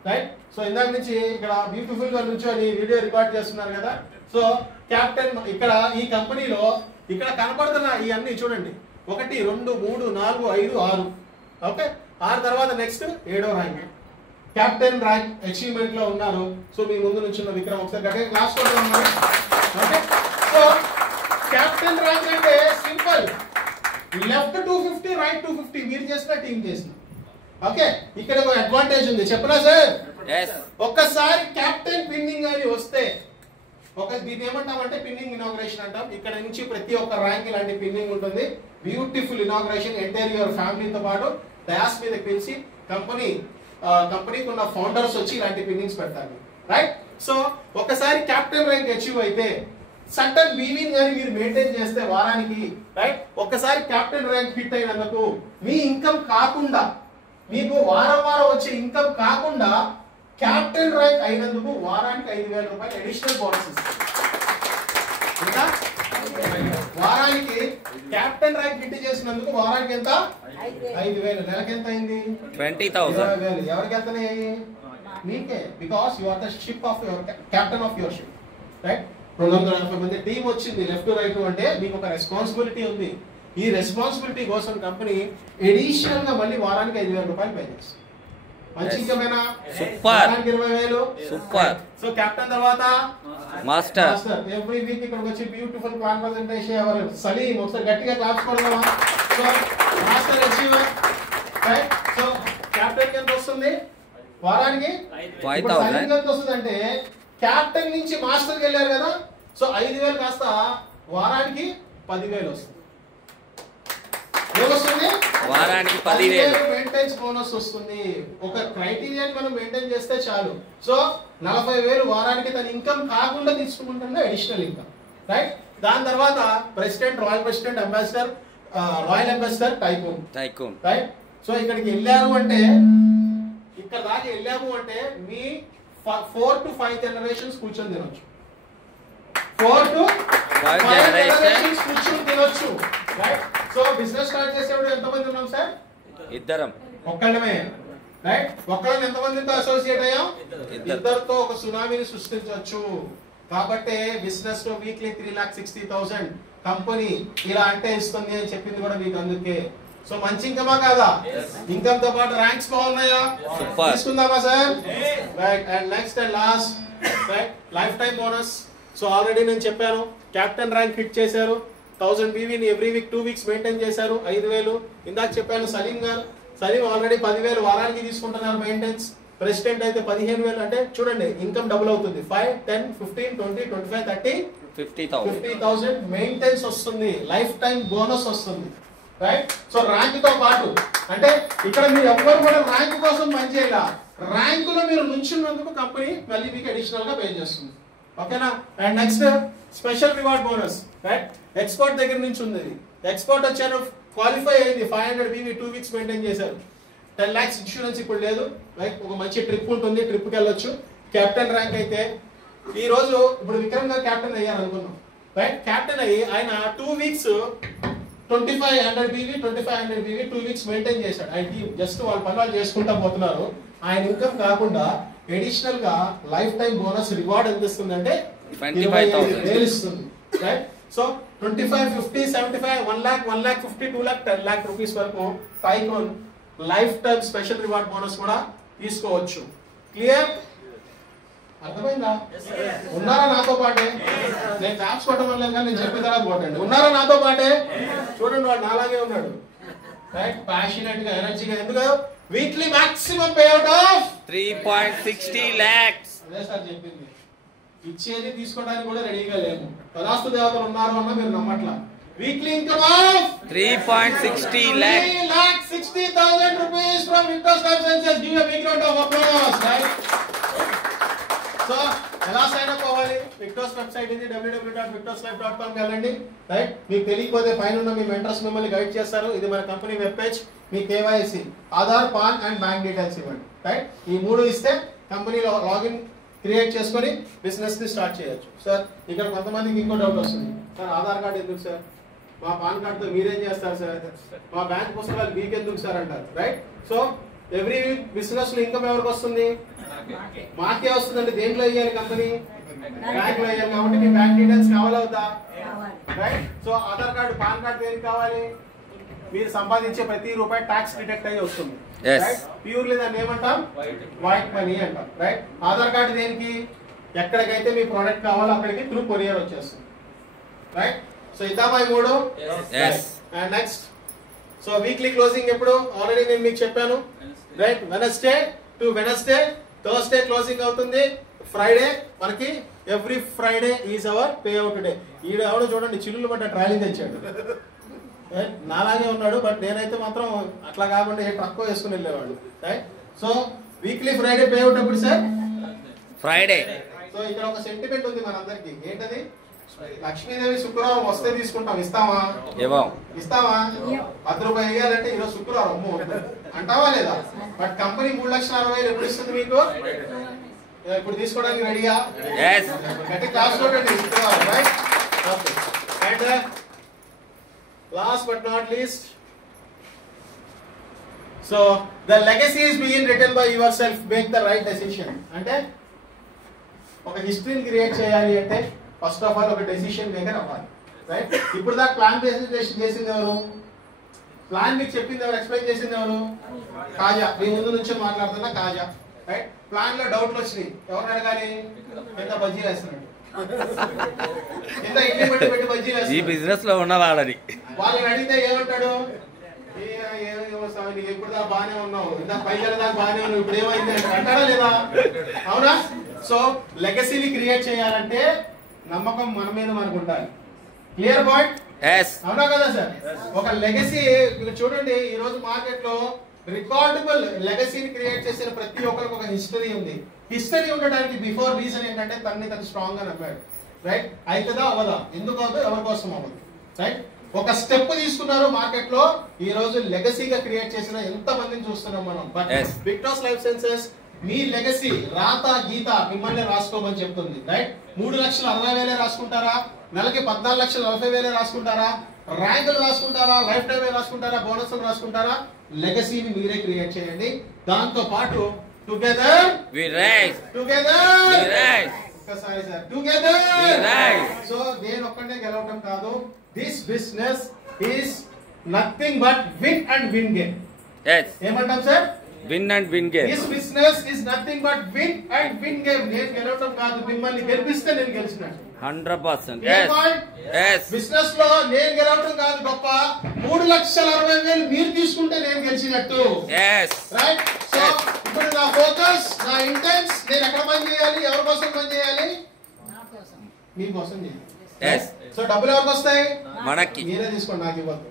రైట్ సో ఇందాక నుంచి ఇక్కడ బ్యూటిఫుల్ గా నుంచొని వీడియో రికార్డ్ చేస్తున్నారు కదా. సో కెప్టెన్ ఇక్కడ ఈ కంపెనీలో ఇక్కడ కనపడుతున్న ఈ అన్ని చూడండి, 1 2 3 4 5 6. ఓకే 6 తర్వాత నెక్స్ట్ 7వ ర్యాంక్ కెప్టెన్ ర్యాంక్ అచీవ్మెంట్ లో ఉన్నారు. సో మీ ముందు నుంచి ఉన్న విక్రమ్ ఒకసారి గట్టిగా క్లాస్ కొడుతున్నారు. ఓకే సో కెప్టెన్ ర్యాంక్ అంటే సింపుల్, లెఫ్ట్ 250 రైట్ 250 మీరు చేసిన టీం చేసిన. ఓకే ఇక్కడ ఒక అడ్వాంటేజ్ ఉంది చెప్పనా సార్? ఒక్కసారి కెప్టెన్ పిన్నింగ్ అని వస్తే దీన్ని ఏమంటామంటే పిన్నింగ్ ఇనాగ్రేషన్ అంటాం. ఇక్కడ నుంచి ప్రతి ఒక్క ర్యాంక్ ఇలాంటి పిన్నింగ్ ఉంటుంది. బ్యూటిఫుల్ ఇనాగ్రేషన్ ఎంటైర్ యువర్ ఫ్యామిలీతో పాటు డయాస్ మీద పిలిచి కంపెనీకి ఉన్న ఫౌండర్స్ వచ్చి ఇలాంటి పిన్నింగ్స్ పెడతారు. రైట్ సో ఒకసారి కెప్టెన్ ర్యాంక్ అచీవ్ అయితే సటన్ బీవింగ్ అని మీరు మెయింటైన్ చేస్తే వారానికి రైట్ ఒక్కసారి కెప్టెన్ ర్యాంక్ హిట్ అయినందుకు మీ ఇన్కమ్ కాకుండా మీకు వారం వచ్చే ఇన్కమ్ కాకుండా కెప్టెన్ ర్యాంక్ అయినందుకు వారానికి 5,000 రూపాయలు అడిషనల్ బోనస్ ఇస్తారు. ఇంకా వారానికి కెప్టెన్ ర్యాంక్ హిట్ చేసినందుకు వారానికి ఎంత? 5,000. నెలకి ఎంత అయింది? 20,000. ఎవరికి ఎంతనాయి? మీకే, because you are the ship of your captain of your ship. Right 240 మంది టీం వచ్చింది లెఫ్ట్ రైట్ అంటే మీకు ఒక రెస్పాన్సిబిలిటీ ఉంది. ఈ రెస్పాన్సిబిలిటీ కోసం కంపెనీ ఎడిషనల్ గా మళ్ళీ వారానికి 5,000 రూపాయలు పే చేస్తుంది. మంచి ఇన్కమేనా? సూపర్. 20,000 సూపర్. సో కెప్టెన్ తర్వాత మాస్టర్ ఎవ్రీ వీక్ ఇక్కడికి వచ్చి బ్యూటిఫుల్ ప్లాన్ ప్రెజెంటేషన్ ఎవరు సలీం ఒకసారి గట్టిగా క్లాప్స్ కొడదామా? So master achiever right so captain ఎంత వస్తుంది వారానికి? 5,000. ఎంత వస్తుంది అంటే కెప్టెన్ నుంచి మాస్టర్కి వెళ్ళారు కదా, సో 5,000 కాస్త వారానికి 10,000 వస్తుంది. ఏమొస్తుంది? వారానికి 10,000 మెయింటెనెన్స్ బోనస్ వస్తుంది. ఒక క్రైటీరియాని మనం మెయింటైన్ చేస్తే చాలు. సో 40,000 వారానికి తన ఇన్కమ్ కాకుండా తీసుకుంటుంది అడిషనల్ ఇన్కమ్. రైట్ దాని తర్వాత president, royal president, ambassador, royal ambassador, tycoon. Right so ఇక్కడికి వెళ్ళారు అంటే ఇక్కడ దాకా వెళ్ళాము అంటే మీ 4 to 5 generations కూర్చొని తినొచ్చు. 4 to 5 generations కూర్చొని తినొచ్చు. రైట్ సో బిజినెస్ స్టార్ట్ చేసేప్పుడు ఎంతమంది ఉన్నాం సార్? ఇద్దరం. ఒక్కళ్ళమే. రైట్ ఒక్కళ్ళని ఎంతమందితో అసోసియేట్ అయ్యాం? ఇద్దరితో ఒక సునామీని సృష్టించవచ్చు. కాబట్టి బిజినెస్ లో వీక్లీ 3,60,000 కంపెనీ ఇలా అంటే ఇస్తుంది అని చెప్పింది కూడా మీకు అందుకే. సో మంచి ఇన్కమా కాదా? ఇన్కమ్ తో పాటు ర్యాంక్స్ బాగున్నాయా? తీసుకుందామా sir? Right and next and last right lifetime bonus. So already నేను చెప్పాను కెప్టెన్ ర్యాంక్ హిట్ చేశారు. 1000 BVని ఎవ్రీ వీక్ 2 weeks మెయింటైన్ చేశారు. 5,000. ఇందాక చెప్పాను సలీం గారు, సలీం ఆల్రెడీ 10,000 వారానికి తీసుకుంటున్నారు మెయింటెన్స్. ప్రెసిడెంట్ అయితే 15,000. అంటే చూడండి ఇన్కమ్ డబుల్ అవుతుంది. 5, 10, 15, 20, 25, 30, 50,000 మెయింటెన్స్ వస్తుంది. లైఫ్ టైం బోనస్ వస్తుంది. రైట్ సో ర్యాంక్ తో పాటు అంటే ఇక్కడ మీరు ఎవ్వరు కూడా ర్యాంక్ కోసం పనిచేయాల, ర్యాంకులో మీరు నుంచున్నందుకు కంపెనీ మళ్ళీ మీకు అడిషనల్ గా పే చేస్తుంది. ఓకేనా? And next special reward bonus. Right expert దగ్గర నుంచి ఉంది. ఎక్స్పర్ట్ వచ్చారు, క్వాలిఫై అయింది, 500 BV 2 weeks మెయింటైన్ చేశారు. 10 lakhs ఇన్సూరెన్స్ ఇప్పుడు లేదు. రైట్ ఒక మంచి ట్రిప్ ఉంటుంది, ట్రిప్కి వెళ్ళొచ్చు. కెప్టెన్ ర్యాంక్ అయితే ఈ రోజు ఇప్పుడు విక్రమ్ గారు కెప్టెన్ అయ్యారు అనుకున్నాం. రైట్ కెప్టెన్ అయ్యి ఆయన 2 weeks 2,500 BV 2,500 BV 2 weeks maintain చేశాడు. ఆయన టీం జస్ట్ వాళ్ళ పనులు చేసుకుంటా పోతున్నారు. ఆయన ఇన్కమ్ కాకుండా అడిషనల్ గా లైఫ్ టైం బోనస్ రివార్డ్ ఎంత ఇస్తుంది అంటే 25,000 ఇస్తుంది. Right so 25, 50, 75, 1 lakh, 1,50,000, 2 lakh, 10 lakh rupees వరకు tycoon life time special reward bonus కూడా తీసుకోవచ్చు. క్లియర్? అర్థమైందా? ఉన్నారా నాతో పాటే? నేను క్లాప్స్ కొట్టడం లేదు కానీ నేను చెప్పిన తర్వాత కొట్టండి. ఉన్నారా నాతో పాటే? చూడండి వాడు నాలాగే ఉన్నాడు. రైట్ ప్యాషనెట్ గా ఎనర్జీగా ఎందుకు weekly maximum pay out of 3.60 lakhs. అదే సార్ చెప్పింది ఇచ్చేది తీసుకోవడానికి కూడా రెడీగా లేము పదాస్తు దేవతలు ఉన్నారు అన్న మీరు నమ్మట్లా weekly income of 3.60 lakhs. 3,60,000 rupees from Victos Life Sciences. Give a big round of applause, right? So, ఎలా సైన్ అప్ అవ్వాలి? విక్టోస్ వెబ్సైట్ ఇది www.victoslife.com కి వెళ్ళండి. రైట్ మీకు తెలియకపోతే పైన ఉన్న మీ మెంటర్స్ మిమ్మల్ని గైడ్ చేస్తారు. ఇది మన company web page. Me KYC Aadhaar pan and bank details ఇవ్వండి. రైట్ ఈ మూడు ఇస్తే కంపెనీలో లాగిన్ క్రియేట్ చేసుకొని బిజినెస్ ని స్టార్ట్ చేయొచ్చు. సార్ ఇక్కడ కొంతమందికి ఇంకో డౌట్ వస్తుంది. సార్ ఆధార్ కార్డు ఎందుకు సార్? మా పాన్ కార్డుతో మీరేం చేస్తారు సార్? మా బ్యాంక్ పుస్తకాలు మీకెందుకు సార్ అంటారు. Right so every week business లో ఇన్కమ్ ఎవరికి వస్తుంది? మాకే వస్తుందండి. దేంట్లో వేయాలి? కంపెనీ బ్యాంక్ లో వేయాలి. కాబట్టి మీ బ్యాంక్ డీటెయిల్స్ కావాలవుతా? Right so Aadhaar card PAN card దేనికి కావాలి? మీరు సంపాదించే ప్రతి రూపాయి ట్యాక్స్ డిడక్ట్ అయ్యి వస్తుంది. ప్యూర్లీ దాన్ని ఏమంటాం? వైట్ మనీ అంటాం. రైట్ ఆధార్ కార్డు దేనికి? ఎక్కడికైతే మీ ప్రోడక్ట్ కావాలో అక్కడికి త్రూ కొరియర్ వచ్చేస్తుంది. రైట్ సో ఇద్దామా ఈ మూడు? And next so weekly closing ఎప్పుడు? ఆల్రెడీ నేను మీకు చెప్పాను. Right Wednesday to Wednesday, Thursday closing అవుతుంది. ఫ్రైడే మనకి every Friday is our pay out day. ఈడ ఎవడో చూడండి చిల్లులు పడ్డ ట్రాలీ తెచ్చాడు. నాలాగే ఉన్నాడు బట్ నేనైతే మాత్రం అట్లా కాకుండా ఏ ట్రక్ వేసుకుని వెళ్ళేవాడు. Right so weekly Friday pay out ఎప్పుడు సార్? ఫ్రైడే. సో ఇక్కడ ఒక సెంటిమెంట్ ఉంది మనందరికి. ఏంటది? లక్ష్మీదేవి శుక్రవారం వస్తే తీసుకుంటాం. ఇస్తావా? ఇస్తావా? 10 రూపాయలు వేయాలంటే ఈరోజు శుక్రవారం అమ్మో అంటావా లేదా? బట్ కంపెనీ 3,60,000 ఎప్పుడు ఇస్తుంది మీకు? ఇప్పుడు తీసుకోవడానికి రెడీయా? గట్టి క్లాస్ చూడండి శుక్రవారం. Right okay and last but not least so the legacy is being written by your self. Make the right decision. అంటే ఒక హిస్టరీని క్రియేట్ చేయాలి అంటే ఫస్ట్ ఆఫ్ ఆల్ ఒక డెసిషన్ మేకర్ అవ్వాలి. రైట్ ఇప్పుడు దాకా ప్లాన్ ప్రెజెంటేషన్ చేసింది ఎవరు? ప్లాన్ మీకు చెప్పింది ఎవరు? ఎక్స్ప్లెయిన్ చేసింది ఎవరు? కాజా. మీ ముందు నుంచి మాట్లాడుతున్నా కాజా. రైట్ ప్లాన్ లో డౌట్లు వచ్చినాయి. ఎవరు అడగాలి? ఎంత బజ్జీలు వేస్తున్నాడు, ఎంత ఇడ్లీ పెట్టి బజ్జీలు వేస్తున్నాడు. ఈ బిజినెస్ లో ఉన్నవాళ్ళని వాళ్ళని అడిగితే ఏమంటాడు? నీకు ఎప్పుడు దాకా బాగానే ఉన్నావు, ఇంత పైసలు దాకా బాగానే ఉన్నావు, ఇప్పుడు ఏమైంది అంటాడా లేదా? అవునా? సో లెగసీని క్రియేట్ చేయాలంటే నమ్మకం మన మీద మనకు ఉండాలి. Clear point? అవునా కదా సార్? ఒక లెగసీ చూడండి ఈ రోజు మార్కెట్ లో రికార్డబుల్ లెగసీని క్రియేట్ చేసిన ప్రతి ఒక్కరికి ఒక హిస్టరీ ఉంది. హిస్టరీ ఉండడానికి బిఫోర్ రీజన్ ఏంటంటే తను స్ట్రాంగ్ గా నమ్మాడు. రైట్ అవుతుందా అవ్వదా? ఎందుకు అవ్వదు? ఎవరి కోసం అవ్వదు. రైట్ ఒక స్టెప్ తీసుకున్నారు మార్కెట్ లో. ఈ రోజు లెగసీగా క్రియేట్ చేసిన ఎంత మందిని చూస్తున్నాం మనం. బట్ విక్టోస్ లైఫ్ సైన్సెస్ మీ లెగసీ రాత గీత మిమ్మల్ని రాసుకోమని చెప్తుంది. రైట్ 3,60,000 రాసుకుంటారా? నెలకి 14,40,000 రాసుకుంటారా? ర్యాంకులు రాసుకుంటారా? లైఫ్ టైం రాసుకుంటారా? బోనస్ రాసుకుంటారా? లెగసీని మీరే క్రియేట్ చేయండి. దాంతో పాటు together we rise, together we rise. ఒకసారి sir together we rise. So నేను ఒక్కడే గెలవడం కాదు. This business is nothing but win and win game. ఏమంటాం సార్? Win and win game. This business is nothing but win and win game. నేను గెలవడం కాదు, మిమ్మల్ని గెలిపిస్తే నేను గెలిచినట్టు. 100%. బిజినెస్ లో నేను గెలవడం కాదు గొప్ప, 3,60,000 మీరు తీసుకుంటే నేను గెలిచినట్టు. రైట్ సో ఇప్పుడు నా ఫోకస్, నా ఇంటెన్స్, నేను ఎక్కడ పని చేయాలి? ఎవరి కోసం పని చేయాలి? మీకోసం చేయాలి. సో డబ్బులు ఎవరికి వస్తాయి? మనకి. మీరే తీసుకోండి, నాకు ఇవ్వద్దు,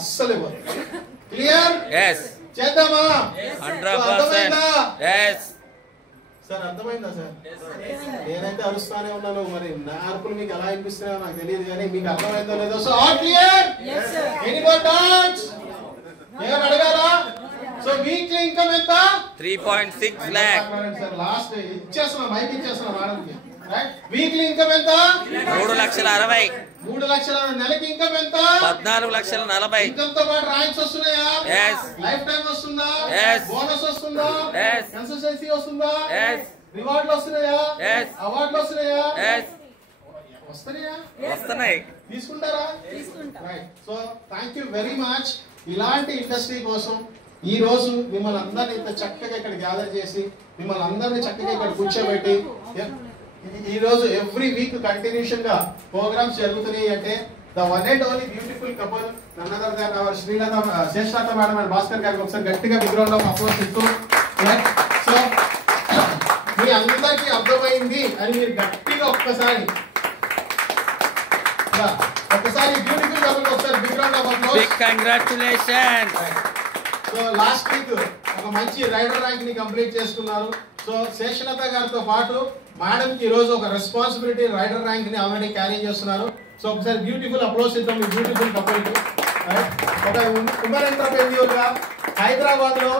అస్సలు ఇవ్వద్దు. క్లియర్? చేద్దామా? 100%. సార్ అర్థమైందా సార్? నేనైతే అరుస్తానే ఉన్నాను. మరి నా అరుపులు మీకు ఎలా అనిపిస్తున్నాయో నాకు తెలియదు కానీ మీకు అర్థమైందో లేదో. So all clear? Any more doubts? ఏం అడగాలా? సో వీక్లీ ఇన్కమ్ ఎంత? 3.6 lakh. సార్ లాస్ట్ ఇచ్చేస్తున్నా, మైక్ ఇచ్చేస్తున్నా మేడంకి. రైట్ వీక్లీ ఇన్కమ్ ఎంత? 3,60,000. 3,00,000. నెలకి ఇన్కమ్ ఎంత? 14,40,000. ఇన్కమ్ తో పాటు ర్యాంక్స్ వస్తున్నాయా? లైఫ్ టైం వస్తుందా? బోనస్ వస్తుందా? కన్సిస్టెన్సీ వస్తుందా? రివార్డులు వస్తున్నాయా? అవార్డులు వస్తున్నాయా? వస్తున్నాయి. తీసుకుంటారా? Right so thank you very much. ఇలాంటి ఇండస్ట్రీ కోసం ఈ రోజు మిమ్మల్ని అందరినీ ఇంత చక్కగా ఇక్కడ గ్యాదర్ చేసి మిమ్మల్ని అందరినీ చక్కగా ఇక్కడ కూర్చోబెట్టి ఈ రోజు ఎవ్రీ వీక్ కంటిన్యూషన్ గా ప్రోగ్రామ్స్ జరుగుతున్నాయి అంటే the one and only beautiful couple, none other than our Sheshlata madam and Bhaskar గారికి ఒకసారి గట్టిగా big round of applause ఇస్తూ సో మీ అందరికీ అర్థమైంది అని మీరు గట్టిగా ఒక్కసారి బ్యూటిఫుల్ కపుల్ ఒకసారి big round of applause. Big congratulations. So last week ఒక మంచి రైడర్ ర్యాంక్ ని కంప్లీట్ చేసుకున్నారు. సో శేషలత గారితో పాటు మేడం కి ఈ రోజు ఒక రెస్పాన్సిబిలిటీ రైడర్ ర్యాంక్ ని ఆల్రెడీ క్యారీ చేస్తున్నారు. సో ఒకసారి బ్యూటిఫుల్ అప్రోచ్ ఇద్దాం మీ బ్యూటిఫుల్ కపుల్ కి. ఒక ఉమెన్ ఎంటర్‌ప్రెన్యూర్ గా హైదరాబాద్ లో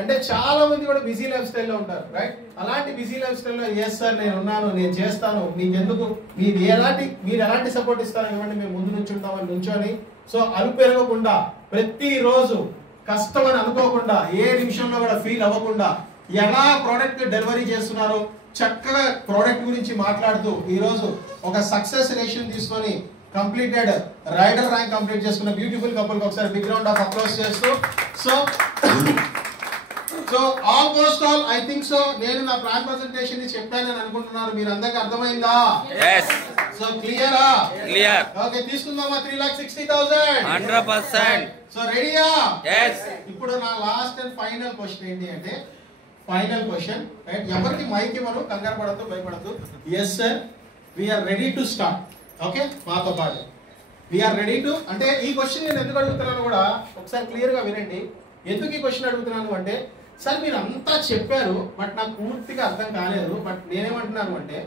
అంటే చాలా మంది కూడా బిజీ లైఫ్ స్టైల్ లో ఉంటారు, రైట్? అలాంటి బిజీ లైఫ్ స్టైల్ లో ఎస్ సార్ నేను ఉన్నాను, నేను చేస్తాను, మీకు ఎందుకు, మీరు ఎలాంటి సపోర్ట్ ఇస్తారని ఇవ్వండి, మేము ముందు నుంచి ఉంటామని నుంచొని సో అలుపు పెరగకుండా ప్రతిరోజు కష్టం అని అనుకోకుండా ఏ నిమిషంలో కూడా ఫీల్ అవ్వకుండా ఎలా ప్రోడక్ట్ డెలివరీ చేస్తున్నారో చక్కగా ప్రోడక్ట్ గురించి మాట్లాడుతూ ఈ రోజు ఒక సక్సెస్ రేషన్ తీసుకొని కంప్లీటెడ్ రైడర్ ర్యాంక్ కంప్లీట్ చేసుకున్న బ్యూటిఫుల్ కపుల్ కి ఒకసారి బిగ్ రౌండ్ ఆఫ్ అప్లాస్ చేస్తూ so almost all I think so నేను నా ప్లాన్ ప్రెజెంటేషన్ ని చెప్పానని అనుకుంటున్నారు. మీరు అందరికి అర్థమైందా? yes సో క్లియరా? క్లియర్. ఓకే, తీసుకుందామా 3,60,000? 100%. సో రెడీయా? yes ఇప్పుడు నా లాస్ట్ అండ్ ఫైనల్ క్వశ్చన్ ఏంటి అంటే ఫైనల్ క్వశ్చన్, రైట్? ఎవరికి మైక్ ఇవ్వరు, కంగారు పడద్దు, భయపడద్దు. Yes sir, we are ready to start. Okay, మాతో పాటు వీఆర్ రెడీ టు అంటే ఈ క్వశ్చన్ నేను ఎందుకు అడుగుతున్నాను కూడా ఒకసారి క్లియర్ గా వినండి. ఎందుకు ఈ క్వశ్చన్ అడుగుతున్నాను అంటే సార్ మీరు అంతా చెప్పారు బట్ నాకు పూర్తిగా అర్థం కాలేదు. బట్ నేనేమంటున్నాను అంటే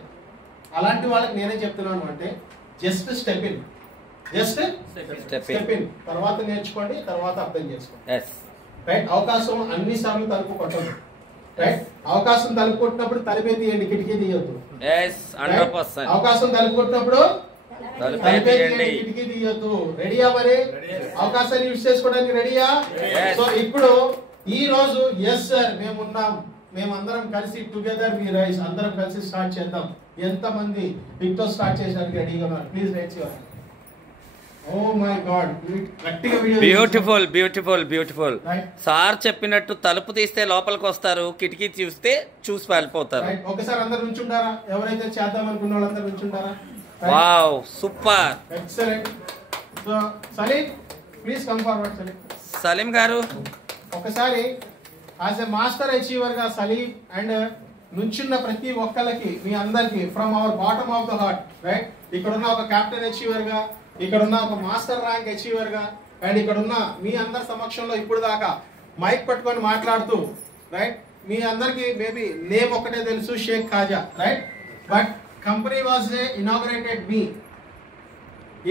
అలాంటి వాళ్ళకి నేనే చెప్తున్నాను అంటే జస్ట్ స్టెప్ ఇన్ తర్వాత నేర్చుకోండి, తర్వాత అర్థం చేసుకోండి, రైట్? అవకాశం అన్ని సార్లు తలుపు కొట్టదు, రైట్? అవకాశం తలుపు కొట్టినప్పుడు తలుపే తీయండి, కిటికీ తీయొద్దు. అవకాశం తలుపు కొట్టినప్పుడు కిటికీ తీయొద్దు. రెడీయా? మరి అవకాశాన్ని యూజ్ చేసుకోవడానికి రెడీయా? సో ఇప్పుడు ఈ రోజు ఎస్ సార్ మేమున్నాం, మేమందరం కలిసి టుగెదర్ వి రైస్, అందరం కలిసి స్టార్ట్ చేద్దాం. ఎంత మంది విక్టో స్టార్ట్ చేయడానికి రెడీగా ఉన్నారు? Please right your hand. Oh my god, గట్టిగా బ్యూటిఫుల్. సార్ చెప్పినట్టు తలుపు తీస్తే లోపలికి వస్తారు, కిటికీ చూస్తే చూసి వెళ్ళిపోతారు. ఒకసారి అందరు నుంచుంటారా? ఎవరైతే చేద్దాం అనుకున్న వాళ్ళందరూ నుంచుంటారా? Wow, super, excellent. So Saleem please come forward. Saleem garu ఒకసారి యాజ్ ఎ మాస్టర్ అచీవర్ గా సలీం అండ్ నుంచున్న ప్రతి ఒక్కరికి మీ అందరికి from our bottom of the heart, right? ఇక్కడ ఉన్న ఒక కెప్టెన్ అచీవర్ గా, ఇక్కడ ఉన్న ఒక మాస్టర్ ర్యాంక్ అచీవర్ గా అండ్ ఇక్కడ ఉన్న మీ అందరి సమక్షంలో ఇప్పుడు దాకా మైక్ పట్టుకొని మాట్లాడుతూ, రైట్? మీ అందరికి మేబీ నేమ్ ఒకటే తెలుసు, Sheikh Khaja, right? But company was inaugurated me.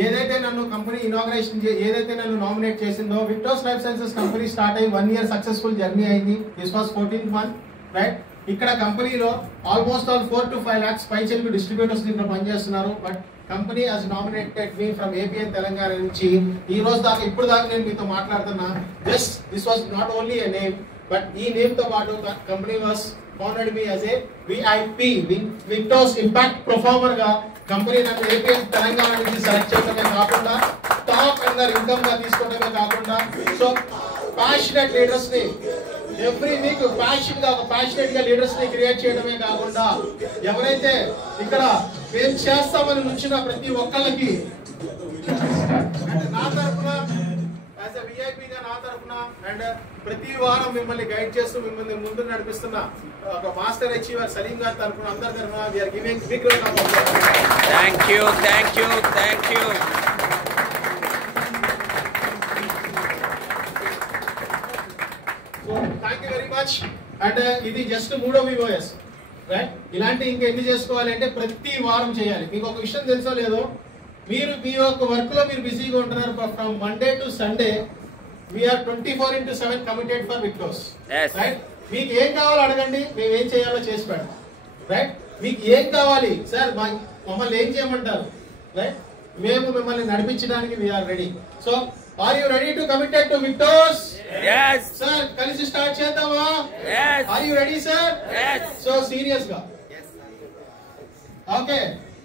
ఏదైతే నన్ను కంపెనీ ఇనాగరేషన్ ఏదైతే నన్ను నామినేట్ చేసిందో Victos life sciences company start అయ్యి 1 year సక్సెస్ఫుల్ జర్నీ అయింది. This was 14th month, right? ఇక్కడ కంపెనీలో ఆల్మోస్ట్ ఆల్ 4 to 5 lakhs పైచలకు డిస్ట్రిబ్యూటర్స్ దీంట్లో పనిచేస్తున్నారు. But company has nominated me from AP and Telangana నుంచి ఈ రోజు దాకా ఇప్పుడు దాకా నేను మీతో మాట్లాడుతున్నా. Just this was not only a name, but ఈ నేమ్ తో పాటు company was honored me as a VIP Victos impact performer గా కంపెనీ నన్ను ఏపీ తెలంగాణ నుంచి సెలెక్ట్ చేయడమే కాకుండా టాప్ అండర్ ఇన్కమ్ గా తీసుకోవడమే కాకుండా సో ప్యాషనెట్ లీడర్స్ ని ఎవ్రీ వీక్ ప్యాషన్ గా ఒక ప్యాషనెట్ గా లీడర్స్ ని క్రియేట్ చేయడమే కాకుండా ఎవరైతే ఇక్కడ మేము చేస్తామని నుంచిన ప్రతి ఒక్కళ్ళకి నా తరఫున యాజ్ ఎ విఐపి గా నా తరఫున అండ్ ప్రతి వారం మిమ్మల్ని గైడ్ చేస్తూ మిమ్మల్ని ముందు నడిపిస్తున్న ఒక మాస్టర్ అచీవర్ సలీం గారి తరఫున అందరి తరఫున we are giving big round of applause. Thank you. So thank you very much. And ఇది జస్ట్ 3వ వివోఎస్, రైట్? ఇలాంటి ఇంకా ఎన్ని చేసుకోవాలి అంటే ప్రతి వారం చేయాలి. మీకు ఒక విషయం తెలుసో లేదో, మీరు మీ యొక్క వర్క్ లో మీరు బిజీగా ఉంటున్నారు. From Monday to Sunday we are 24/7 committed for Victos, right? మీకు ఏం కావాలో అడగండి, మేము ఏం చేయాలో చేసి పెడతాం, రైట్? మీకు ఏం కావాలి సార్, మమ్మల్ని ఏం చేయమంటారు, రైట్? మేము మిమ్మల్ని నడిపించడానికి we are ready. So are you ready to committed to Victos? yes sir కలిసి స్టార్ట్ చేద్దామా? yes are you ready sir? yes so serious గా ఓకే.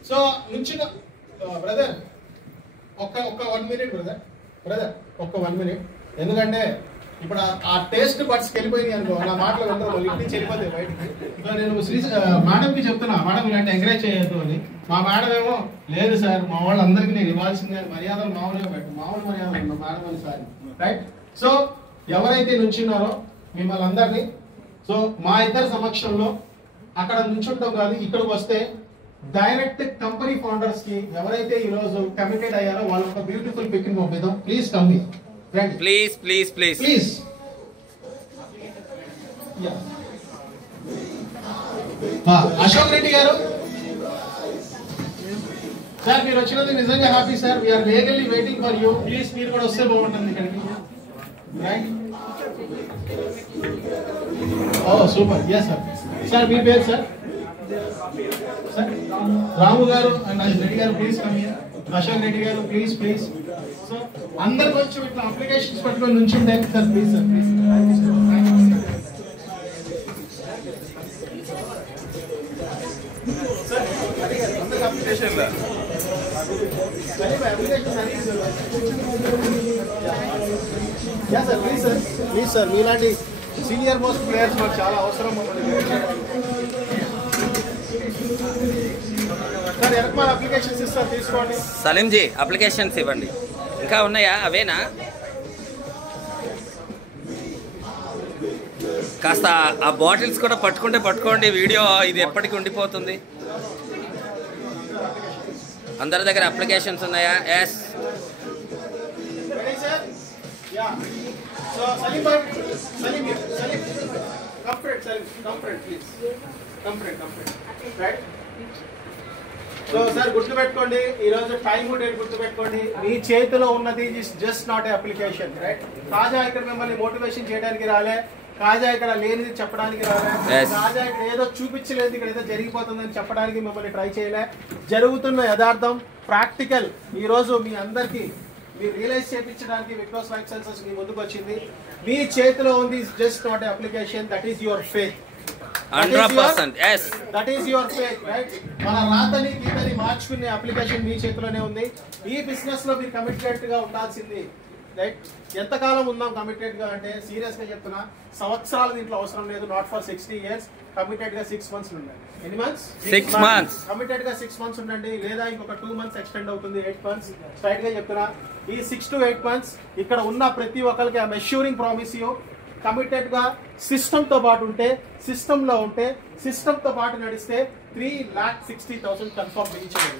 సో నుంచిన ఒక్క 1 minute బ్రదర్ ఒక్క 1 minute. ఎందుకంటే ఇప్పుడు ఆ టేస్ట్ బట్స్ వెళ్ళిపోయింది అనుకో, నా మాటలు వింటారు వాళ్ళు ఇంటి చెల్లిపోతాయి బయటికి. సో నేను మేడంకి చెప్తున్నా, మేడం ఇలాంటి ఎంకరేజ్ చేయొద్దు అని. మా మేడం ఏమో లేదు సార్ మా వాళ్ళందరికీ నేను ఇవ్వాల్సిందే మర్యాదలు మామూలుగా పెట్టు, మామూలు మర్యాదలు మేడం అని సార్, రైట్. సో ఎవరైతే నుంచున్నారో మిమ్మల్ని అందరినీ, సో మా ఇద్దరి సమక్షంలో అక్కడ నుంచుంటాం కాదు, ఇక్కడికి వస్తే డైరెక్ట్ కంపెనీ ఫౌండర్స్ కి ఎవరైతే ఈ రోజు కమిటెడ్ అయ్యారో వాళ్ళ ఒక బ్యూటిఫుల్ పిక్ ని పంపిద్దాం. ప్లీజ్ కమ్ హియర్, రండి please please please please. Ashok Reddy garu sir, మీరు వచ్చినందుకు నిజంగా happy sir. We are legally waiting for you. Please మీరు కూడా వస్తే బాగుంటుంది ఇక్కడికి, right. Oh super, yes sir. Sir మీ పేరు sir? Ramu garu and Reddy garu please come here. Ashok Reddy garu please please. So అందరు కొంచెం ఇట్లా అప్లికేషన్స్ పట్టుకొని నుంచి ఉంటాయి sir, please sir please. Please sir, మీలాంటి సీనియర్ మోస్ట్ ప్లేయర్స్ మాకు చాలా అవసరం. సార్ ఎనకమాల అప్లికేషన్స్ ఇస్తారు, తీసుకోండి. సలీం జీ అప్లికేషన్స్ ఇవ్వండి. ఇంకా ఉన్నాయా? అవేనా? కాస్త ఆ బాటిల్స్ కూడా పట్టుకోండి. వీడియో ఇది ఎప్పటికి ఉండిపోతుంది. అందరి దగ్గర అప్లికేషన్స్ ఉన్నాయా? ఎస్. సో సార్ గుర్తుపెట్టుకోండి, ఈ రోజు టైం డేట్ గుర్తుపెట్టుకోండి. మీ చేతిలో ఉన్నది just not a application, right. కాజా ఇక్కడ మిమ్మల్ని మోటివేషన్ చేయడానికి రాలే, కాజా ఇక్కడ లేనిది చెప్పడానికి రాలే, కాజా ఇక్కడ ఏదో చూపించలేదు, ఇక్కడ ఏదో జరిగిపోతుందని చెప్పడానికి మిమ్మల్ని ట్రై చేయలే. జరుగుతున్న యథార్థం ప్రాక్టికల్ ఈ రోజు మీ అందరికి మీరు రియలైజ్ చేయించడానికి విప్రోస్ లైఫ్ సైన్సెస్ మీ ముందుకు వచ్చింది. మీ చేతిలో ఉంది just not a application, that is your faith. 100%. yes. That is your faith, right? మన రాతని గీతని మార్చుకునే అప్లికేషన్ మీ చేతిలోనే ఉంది. ఈ బిజినెస్ లో మీరు కమిటెడ్ గా ఉండాల్సింది, రైట్. ఎంతకాలం ఉందాం కమిటెడ్ గా అంటే సీరియస్ గా చెప్తున్నా, సంవత్సరాలు దీంట్లో అవసరం లేదు. Not for 60 years. కమిటెడ్ గా 6 months ఉండండి. ఎన్ని మంత్స్? 6 months. కమిటెడ్ గా 6 months ఉండండి, లేదా ఇంకొక 2 months ఎక్స్టెండ్ అవుతుంది, 8 months. స్ట్రైట్ గా చెప్తున్నా, ఈ 6 to 8 months ఇక్కడ ఉన్న ప్రతి ఒక్కరికి I'm assuring promise you, committed గా సిస్టమ్ తో పాటు ఉంటే, సిస్టమ్ లో ఉంటే, సిస్టమ్ తో పాటు నడిస్తే 3,60,000 కన్ఫర్మ్ చేయించగలరు.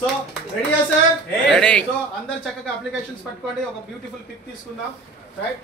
సో రెడీయా సార్? రెడీ. సో అందరు చక్కగా అప్లికేషన్స్ పట్టుకోండి, ఒక బ్యూటిఫుల్ పిక్ తీసుకుందాం, రైట్.